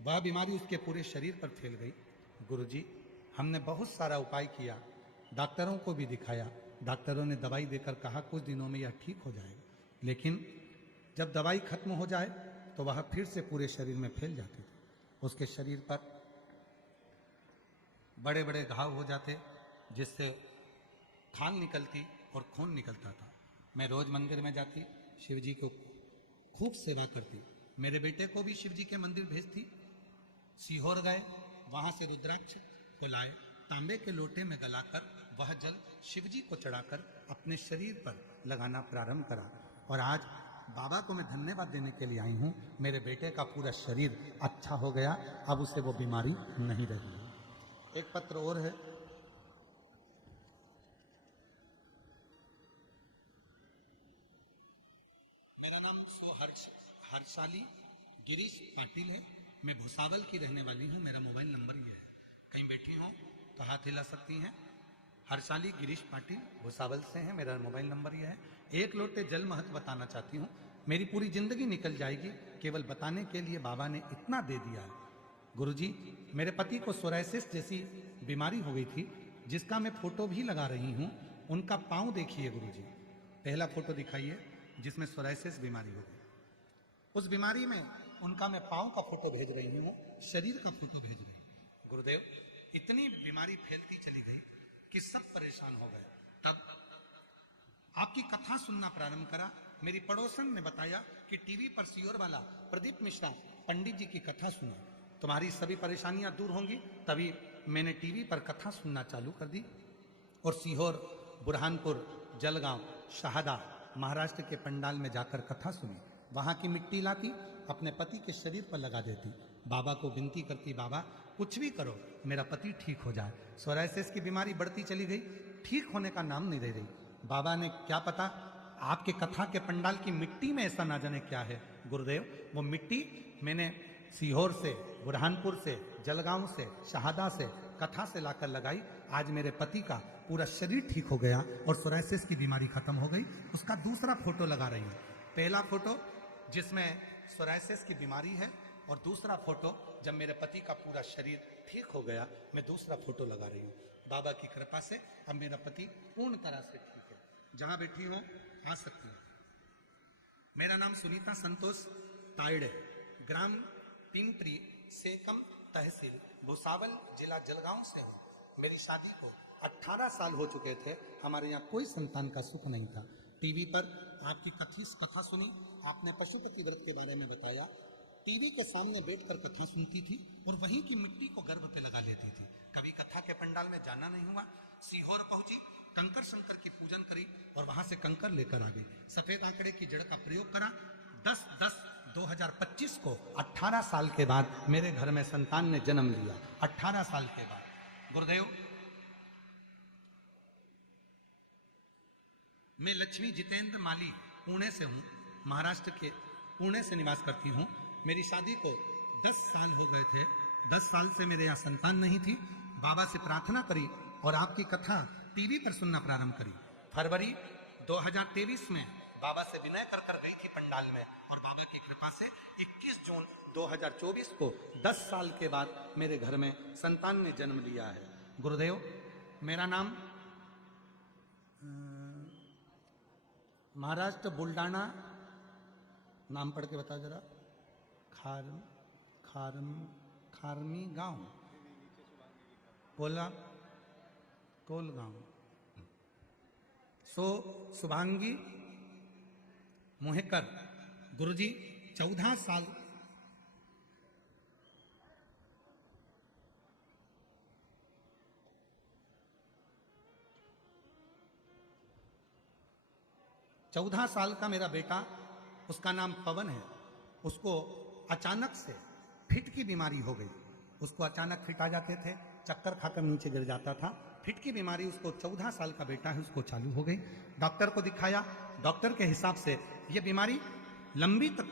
वह बीमारी उसके पूरे शरीर पर फैल गई। गुरुजी हमने बहुत सारा उपाय किया, डॉक्टरों को भी दिखाया, डॉक्टरों ने दवाई देकर कहा कुछ दिनों में यह ठीक हो जाएगा, लेकिन जब दवाई खत्म हो जाए तो वह फिर से पूरे शरीर में फैल जाती थी। उसके शरीर पर बड़े बड़े घाव हो जाते जिससे खाल निकलती और खून निकलता था। मैं रोज मंदिर में जाती, शिव जी को खूब सेवा करती, मेरे बेटे को भी शिव जी के मंदिर भेजती। सीहोर गए, वहां से रुद्राक्ष को लाए, तांबे के लोटे में गलाकर वह जल शिव जी को चढ़ाकर अपने शरीर पर लगाना प्रारंभ करा, और आज बाबा को मैं धन्यवाद देने के लिए आई हूं, मेरे बेटे का पूरा शरीर अच्छा हो गया, अब उसे वो बीमारी नहीं रही। एक पत्र और है, मेरा नाम हर्षाली गिरीश पाटिल है, मैं भुसावल की रहने वाली हूँ। मेरा मोबाइल नंबर यह है, कहीं बैठी हो तो हाथ हिला सकती हैं। हर्षाली गिरीश पाटिल भुसावल से हैं, मेरा मोबाइल नंबर यह है। एक लोटे जल महत्व बताना चाहती हूँ, मेरी पूरी जिंदगी निकल जाएगी केवल बताने के लिए, बाबा ने इतना दे दिया है। गुरुजी मेरे पति को सोराइसिस जैसी बीमारी हो गई थी, जिसका मैं फोटो भी लगा रही हूं। उनका पांव देखिए गुरुजी, पहला फोटो दिखाइए, जिसमें सोराइसिस बीमारी हो गई। उस बीमारी में उनका मैं पांव का फोटो भेज रही हूं, शरीर का फोटो भेज रही हूं। गुरुदेव, इतनी बीमारी फैलती चली गई कि सब परेशान हो गए। तब आपकी कथा सुनना प्रारंभ करा। मेरी पड़ोसन ने बताया कि टीवी पर सीहोर वाला प्रदीप मिश्रा पंडित जी की कथा सुना, तुम्हारी सभी परेशानियां दूर होंगी। तभी मैंने टीवी पर कथा सुनना चालू कर दी और सीहोर, बुरहानपुर, जलगांव, शहादा, महाराष्ट्र के पंडाल में जाकर कथा सुनी। वहां की मिट्टी लाती, अपने पति के शरीर पर लगा देती, बाबा को विनती करती, बाबा कुछ भी करो, मेरा पति ठीक हो जाए। सोराइसिस की बीमारी बढ़ती चली गई, ठीक होने का नाम नहीं दे रही। बाबा ने क्या पता आपके कथा के पंडाल की मिट्टी में ऐसा ना जाने क्या है। गुरुदेव, वो मिट्टी मैंने सीहोर से, बुरहानपुर से, जलगांव से, शहादा से, कथा से लाकर लगाई। आज मेरे पति का पूरा शरीर ठीक हो गया और सोराइसिस की बीमारी खत्म हो गई। उसका दूसरा फोटो लगा रही हूँ। पहला फोटो जिसमें सोराइसिस की बीमारी है और दूसरा फोटो जब मेरे पति का पूरा शरीर ठीक हो गया, मैं दूसरा फोटो लगा रही हूँ। बाबा की कृपा से अब मेरा पति पूर्ण तरह से ठीक है। जहां बैठी हो आ सकती है। मेरा नाम सुनीता संतोष तायड़े, ग्राम पिंपरी सेकम, तहसील भुसावल, जिला जलगांव से हूं। मेरी शादी को 18 साल हो चुके थे। हमारे यहाँ कोई संतान का सुख नहीं था। टीवी पर आपकी कथा सुनी, आपने पशुपति व्रत के बारे में बताया। टीवी के सामने बैठकर कथा सुनती थी और वहीं की मिट्टी को गर्भ पे लगा लेती थी। कभी कथा के पंडाल में जाना नहीं हुआ। सीहोर पहुंची, कंकर शंकर की पूजन करी और वहां से कंकर लेकर आ गई। सफेद आंकड़े की जड़ का प्रयोग करा। 10/10/2025 को 18 साल के बाद मेरे घर में संतान ने जन्म लिया। 18 साल के बाद। गुरुदेव, मैं लक्ष्मी जितेंद्र माली पुणे से हूं, महाराष्ट्र के पुणे से निवास करती हूं। मेरी शादी को 10 साल हो गए थे। 10 साल से मेरे यहाँ संतान नहीं थी। बाबा से प्रार्थना करी और आपकी कथा टीवी पर सुनना प्रारंभ करी। फरवरी 2023 में बाबा से विनय कर कर गई थी पंडाल में और बाबा की कृपा से 21 जून 2024 को 10 साल के बाद मेरे घर में संतान ने जन्म लिया है। गुरुदेव, मेरा नाम महाराष्ट्र बुल्डाना, नाम पढ़ के बता जरा, खारमी गांव, कोल गांव। शुभांगी मोहेकर। गुरुजी 14 साल का मेरा बेटा, उसका नाम पवन है। उसको अचानक से फिट की बीमारी हो गई। उसको अचानक फिट आ जाते थे, चक्कर खाकर नीचे गिर जाता था। फिट की बीमारी उसको 14 साल का बेटा है, उसको चालू हो गई। डॉक्टर को दिखाया, डॉक्टर के हिसाब से ये बीमारी लंबी तक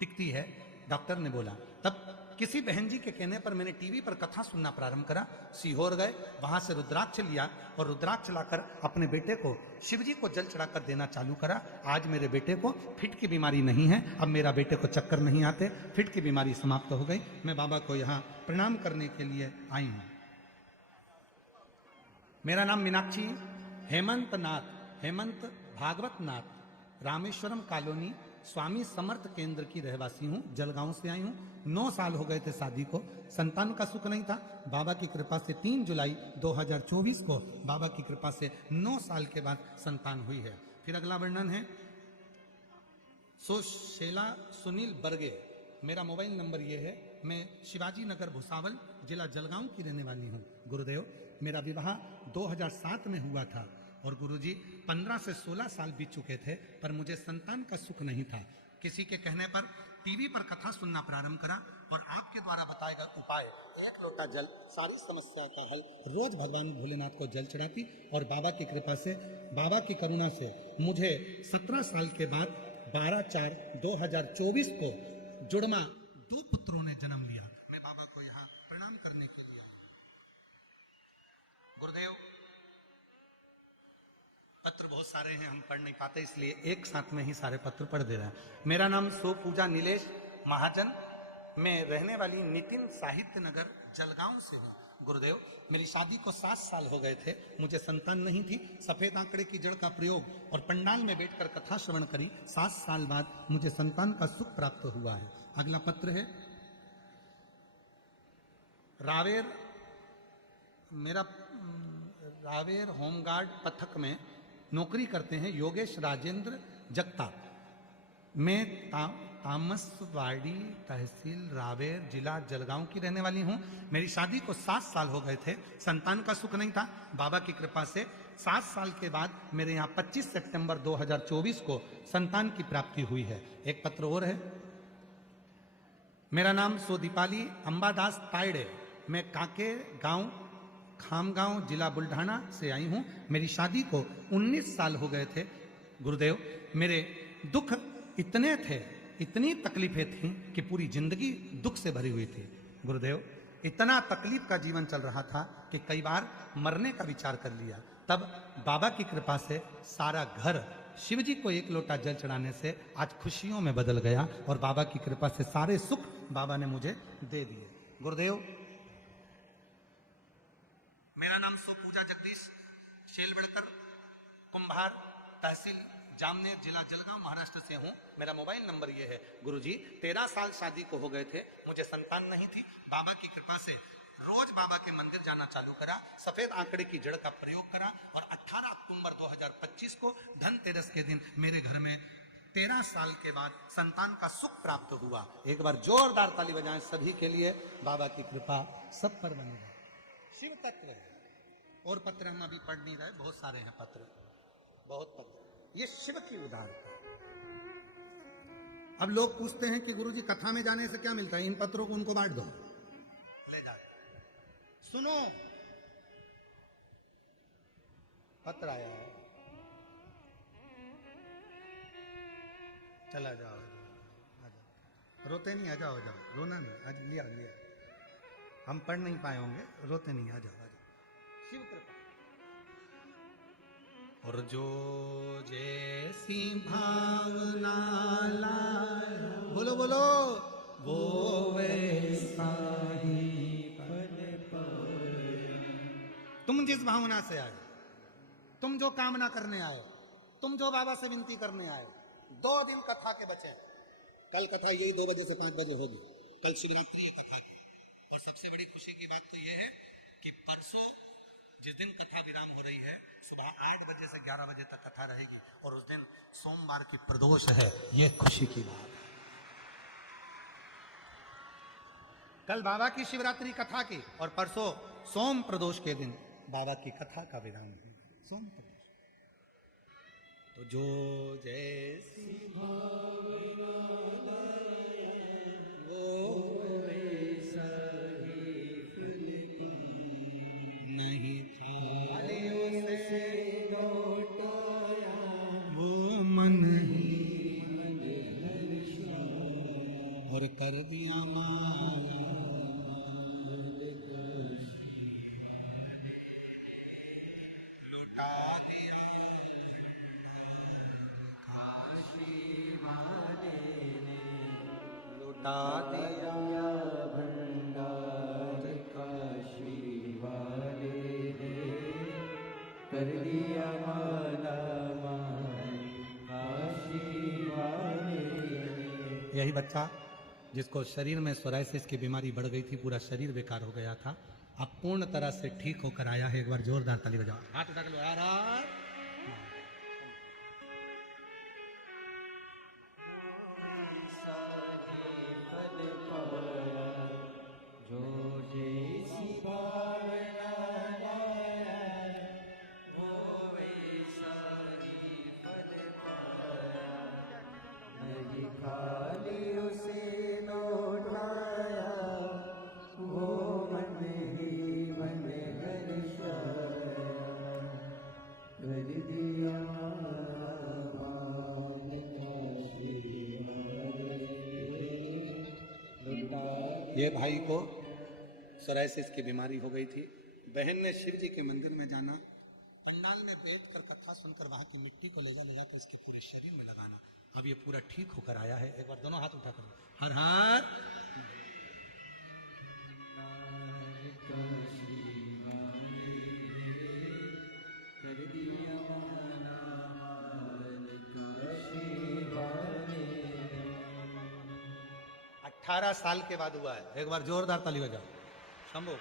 टिकती है, डॉक्टर ने बोला। तब किसी बहन जी के कहने पर मैंने टीवी पर कथा सुनना प्रारंभ करा। सीहोर गए, वहां से रुद्राक्ष लिया और रुद्राक्ष लाकर अपने बेटे को शिव जी को जल चढ़ाकर देना चालू करा। आज मेरे बेटे को फिट की बीमारी नहीं है। अब मेरा बेटे को चक्कर नहीं आते, फिट की बीमारी समाप्त हो गई। मैं बाबा को यहाँ प्रणाम करने के लिए आई हूँ। मेरा नाम मीनाक्षी हेमंत भागवत नाथ, रामेश्वरम कॉलोनी, स्वामी समर्थ केंद्र की रहवासी हूँ। जलगांव से आई हूँ। 9 साल हो गए थे शादी को, संतान का सुख नहीं था। बाबा की कृपा से 3 जुलाई 2024 को बाबा की कृपा से 9 साल के बाद संतान हुई है। फिर अगला वर्णन है शेला सुनील बर्गे। मेरा मोबाइल नंबर ये है। मैं शिवाजी नगर भुसावल, जिला जलगांव की रहने वाली हूँ। गुरुदेव, मेरा विवाह 2007 में हुआ था और गुरुजी 15 से 16 साल बीत चुके थे, पर मुझे संतान का सुख नहीं था। किसी के कहने पर टीवी पर कथा सुनना प्रारंभ करा और आपके द्वारा बताए गए उपाय, 1 लोटा जल, सारी समस्या का हल। रोज भगवान भोलेनाथ को जल चढ़ाती और बाबा की कृपा से, बाबा की करुणा से मुझे 17 साल के बाद 12/4/2024 को जुड़मा 2 पुत्रों ने जन्म लिया। मैं बाबा को यहाँ प्रणाम करने के लिए आया हूँ। गुरुदेव, पत्र बहुत सारे हैं, हम पढ़ नहीं पाते, इसलिए एक साथ में ही सारे पत्र पढ़ दे रहे हैं। मेरा नाम सोपूजा नीलेश महाजन, मैं रहने वाली नितिन साहित्य नगर जलगांव से हूँ। गुरुदेव, मेरी शादी को 7 साल हो गए थे, मुझे संतान नहीं थी। सफेद आंकड़े की जड़ का प्रयोग और पंडाल में बैठकर कथा श्रवण करी। 7 साल बाद मुझे संतान का सुख प्राप्त हुआ है। अगला पत्र है रावेर, मेरा रावेर होमगार्ड पथक में नौकरी करते हैं योगेश राजेंद्र जगताप। मैं तामसवाड़ी तहसील रावेर जिला जलगांव की रहने वाली हूं। मेरी शादी को 7 साल हो गए थे, संतान का सुख नहीं था। बाबा की कृपा से 7 साल के बाद मेरे यहाँ 25 सितंबर 2024 को संतान की प्राप्ति हुई है। एक पत्र और है। मेरा नाम सोदीपाली अंबादास तायड़े, मैं काके गांव खामगांव जिला बुल्ढाना से आई हूं। मेरी शादी को 19 साल हो गए थे। गुरुदेव, मेरे दुख इतने थे, इतनी तकलीफें थीं कि पूरी जिंदगी दुख से भरी हुई थी। गुरुदेव, इतना तकलीफ का जीवन चल रहा था कि कई बार मरने का विचार कर लिया। तब बाबा की कृपा से सारा घर शिव जी को एक लोटा जल चढ़ाने से आज खुशियों में बदल गया और बाबा की कृपा से सारे सुख बाबा ने मुझे दे दिए। गुरुदेव, मेरा नाम सो पूजा जगदीश शेलवड़कर, कुंभार, तहसील जामनेर, जिला जलगांव, महाराष्ट्र से हूं। मेरा मोबाइल नंबर ये है। गुरुजी, 13 साल शादी को हो गए थे, मुझे संतान नहीं थी। बाबा की कृपा से रोज बाबा के मंदिर जाना चालू करा, सफेद आंकड़े की जड़ का प्रयोग करा और 18 अक्टूबर 2025 को धनतेरस के दिन मेरे घर में 13 साल के बाद संतान का सुख प्राप्त हुआ। एक बार जोरदार ताली बजाएं सभी के लिए। बाबा की कृपा सब पर बनी रहे। शिव तत्व है। और पत्र हम अभी पढ़ नहीं रहे, बहुत सारे हैं पत्र, बहुत पत्र। ये शिव की उदारता। अब लोग पूछते हैं कि गुरुजी कथा में जाने से क्या मिलता है? इन पत्रों को उनको बांट दो, ले जाओ। सुनो, पत्र आया है, चला जाओ, आ जाओ। रोते नहीं, आ जाओ, आ जाओ, रोना नहीं, आज लिया लिया। हम पढ़ नहीं पाए होंगे, रोते नहीं, आ जाओ, आ जाओ। शिव कृपा। और जो जैसी भावना लाया, बोलो बोलो, वो वैसा ही फल पाए। तुम जिस भावना से आए, तुम जो कामना करने आए, तुम जो बाबा से विनती करने आए, 2 दिन कथा के बचे। कल कथा यही 2 बजे से 5 बजे होगी। कल शिवरात्रि है कथा की। और सबसे बड़ी खुशी की बात तो यह है कि परसों जिस दिन कथा विराम हो रही है, सुबह 8 बजे से 11 बजे तक कथा रहेगी और उस दिन सोमवार की प्रदोष है। यह खुशी की बात है। कल बाबा की शिवरात्रि कथा की और परसों सोम प्रदोष के दिन बाबा की कथा का विराम है। सोम प्रदोष। तो जो जैसी भावना वो वैसा ही फल नहीं थालियों से लौटाया, वो मन ही मन और कर दिया माया। लौटा दिया काशी वाले ने, लौटा दिया भंडार काशी वाले ने, कर दिया माला माल काशी वाले ने। यही बच्चा जिसको शरीर में सोराइसिस की बीमारी बढ़ गई थी, पूरा शरीर बेकार हो गया था, अब पूर्ण तरह से ठीक होकर आया है। एक बार जोरदार ताली बजाओ, हाथ उठा के लो यार। जो जैसी भावना वो वैसा ही फल पाया, नहीं खाली उसे लौटाया, वो मन ही मन हर्षाया, कर दिया ये भाई को सोराइसिस की बीमारी हो गई थी। बहन ने शिव जी के मंदिर में जाना, पंडाल में बैठकर कथा सुनकर वहां की मिट्टी को ले जाकर इसके पूरे शरीर में लगाना। अब ये पूरा ठीक होकर आया है। एक बार दोनों हाथ उठा कर हर हर 18 साल के बाद हुआ है। एक बार जोरदार ताली बजाओ। शंभो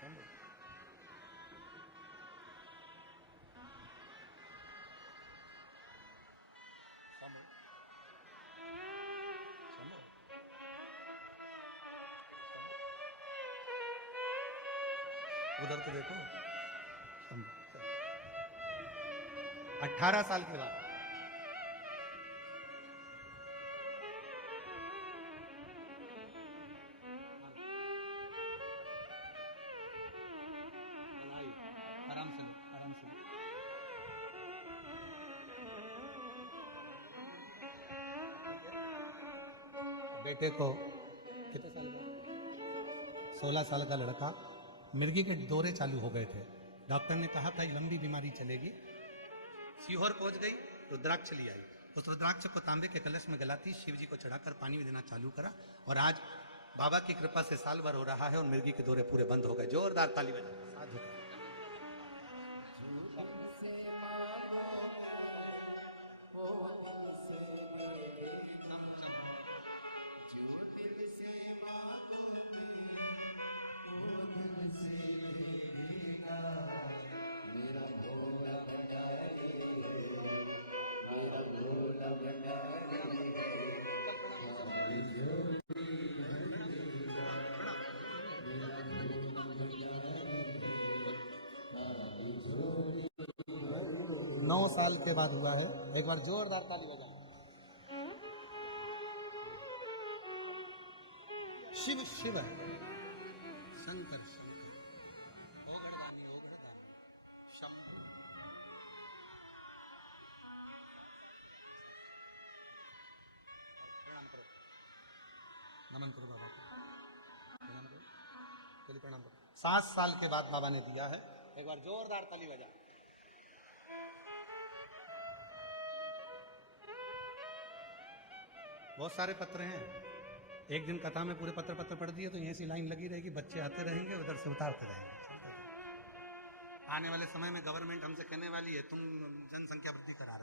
शंभो। उधर तो देखो। 18 साल के बाद आराम से आराम से। बेटे को कितने साल का? 16 साल का लड़का, मिर्गी के दौरे चालू हो गए थे। डॉक्टर ने कहा था लंबी बीमारी चलेगी। सीहोर पहुंच गई, रुद्राक्ष ली आई। उस रुद्राक्ष को तांबे के कलश में गलाती शिव जी को चढ़ाकर पानी में देना चालू करा, और आज बाबा की कृपा से साल भर हो रहा है और मिर्गी के दौरे पूरे बंद हो गए। जोरदार ताली बजा। साधु नौ साल के बाद हुआ है। एक बार जोरदार ताली बजा। शिव शिव शंकर शंकर शंभु। नमन करो बाबा को, प्रणाम करो, चलिए प्रणाम करो। 7 साल के बाद बाबा ने दिया है। एक बार जोरदार ताली बजा। बहुत सारे पत्र हैं। एक दिन कथा में पूरे पत्र पढ़ दिए तो यहीं से लाइन लगी रहेगी, बच्चे आते रहेंगे, उधर से उतारते रहेंगे। आने वाले समय में गवर्नमेंट हमसे कहने वाली है तुम जनसंख्या वृद्धि करा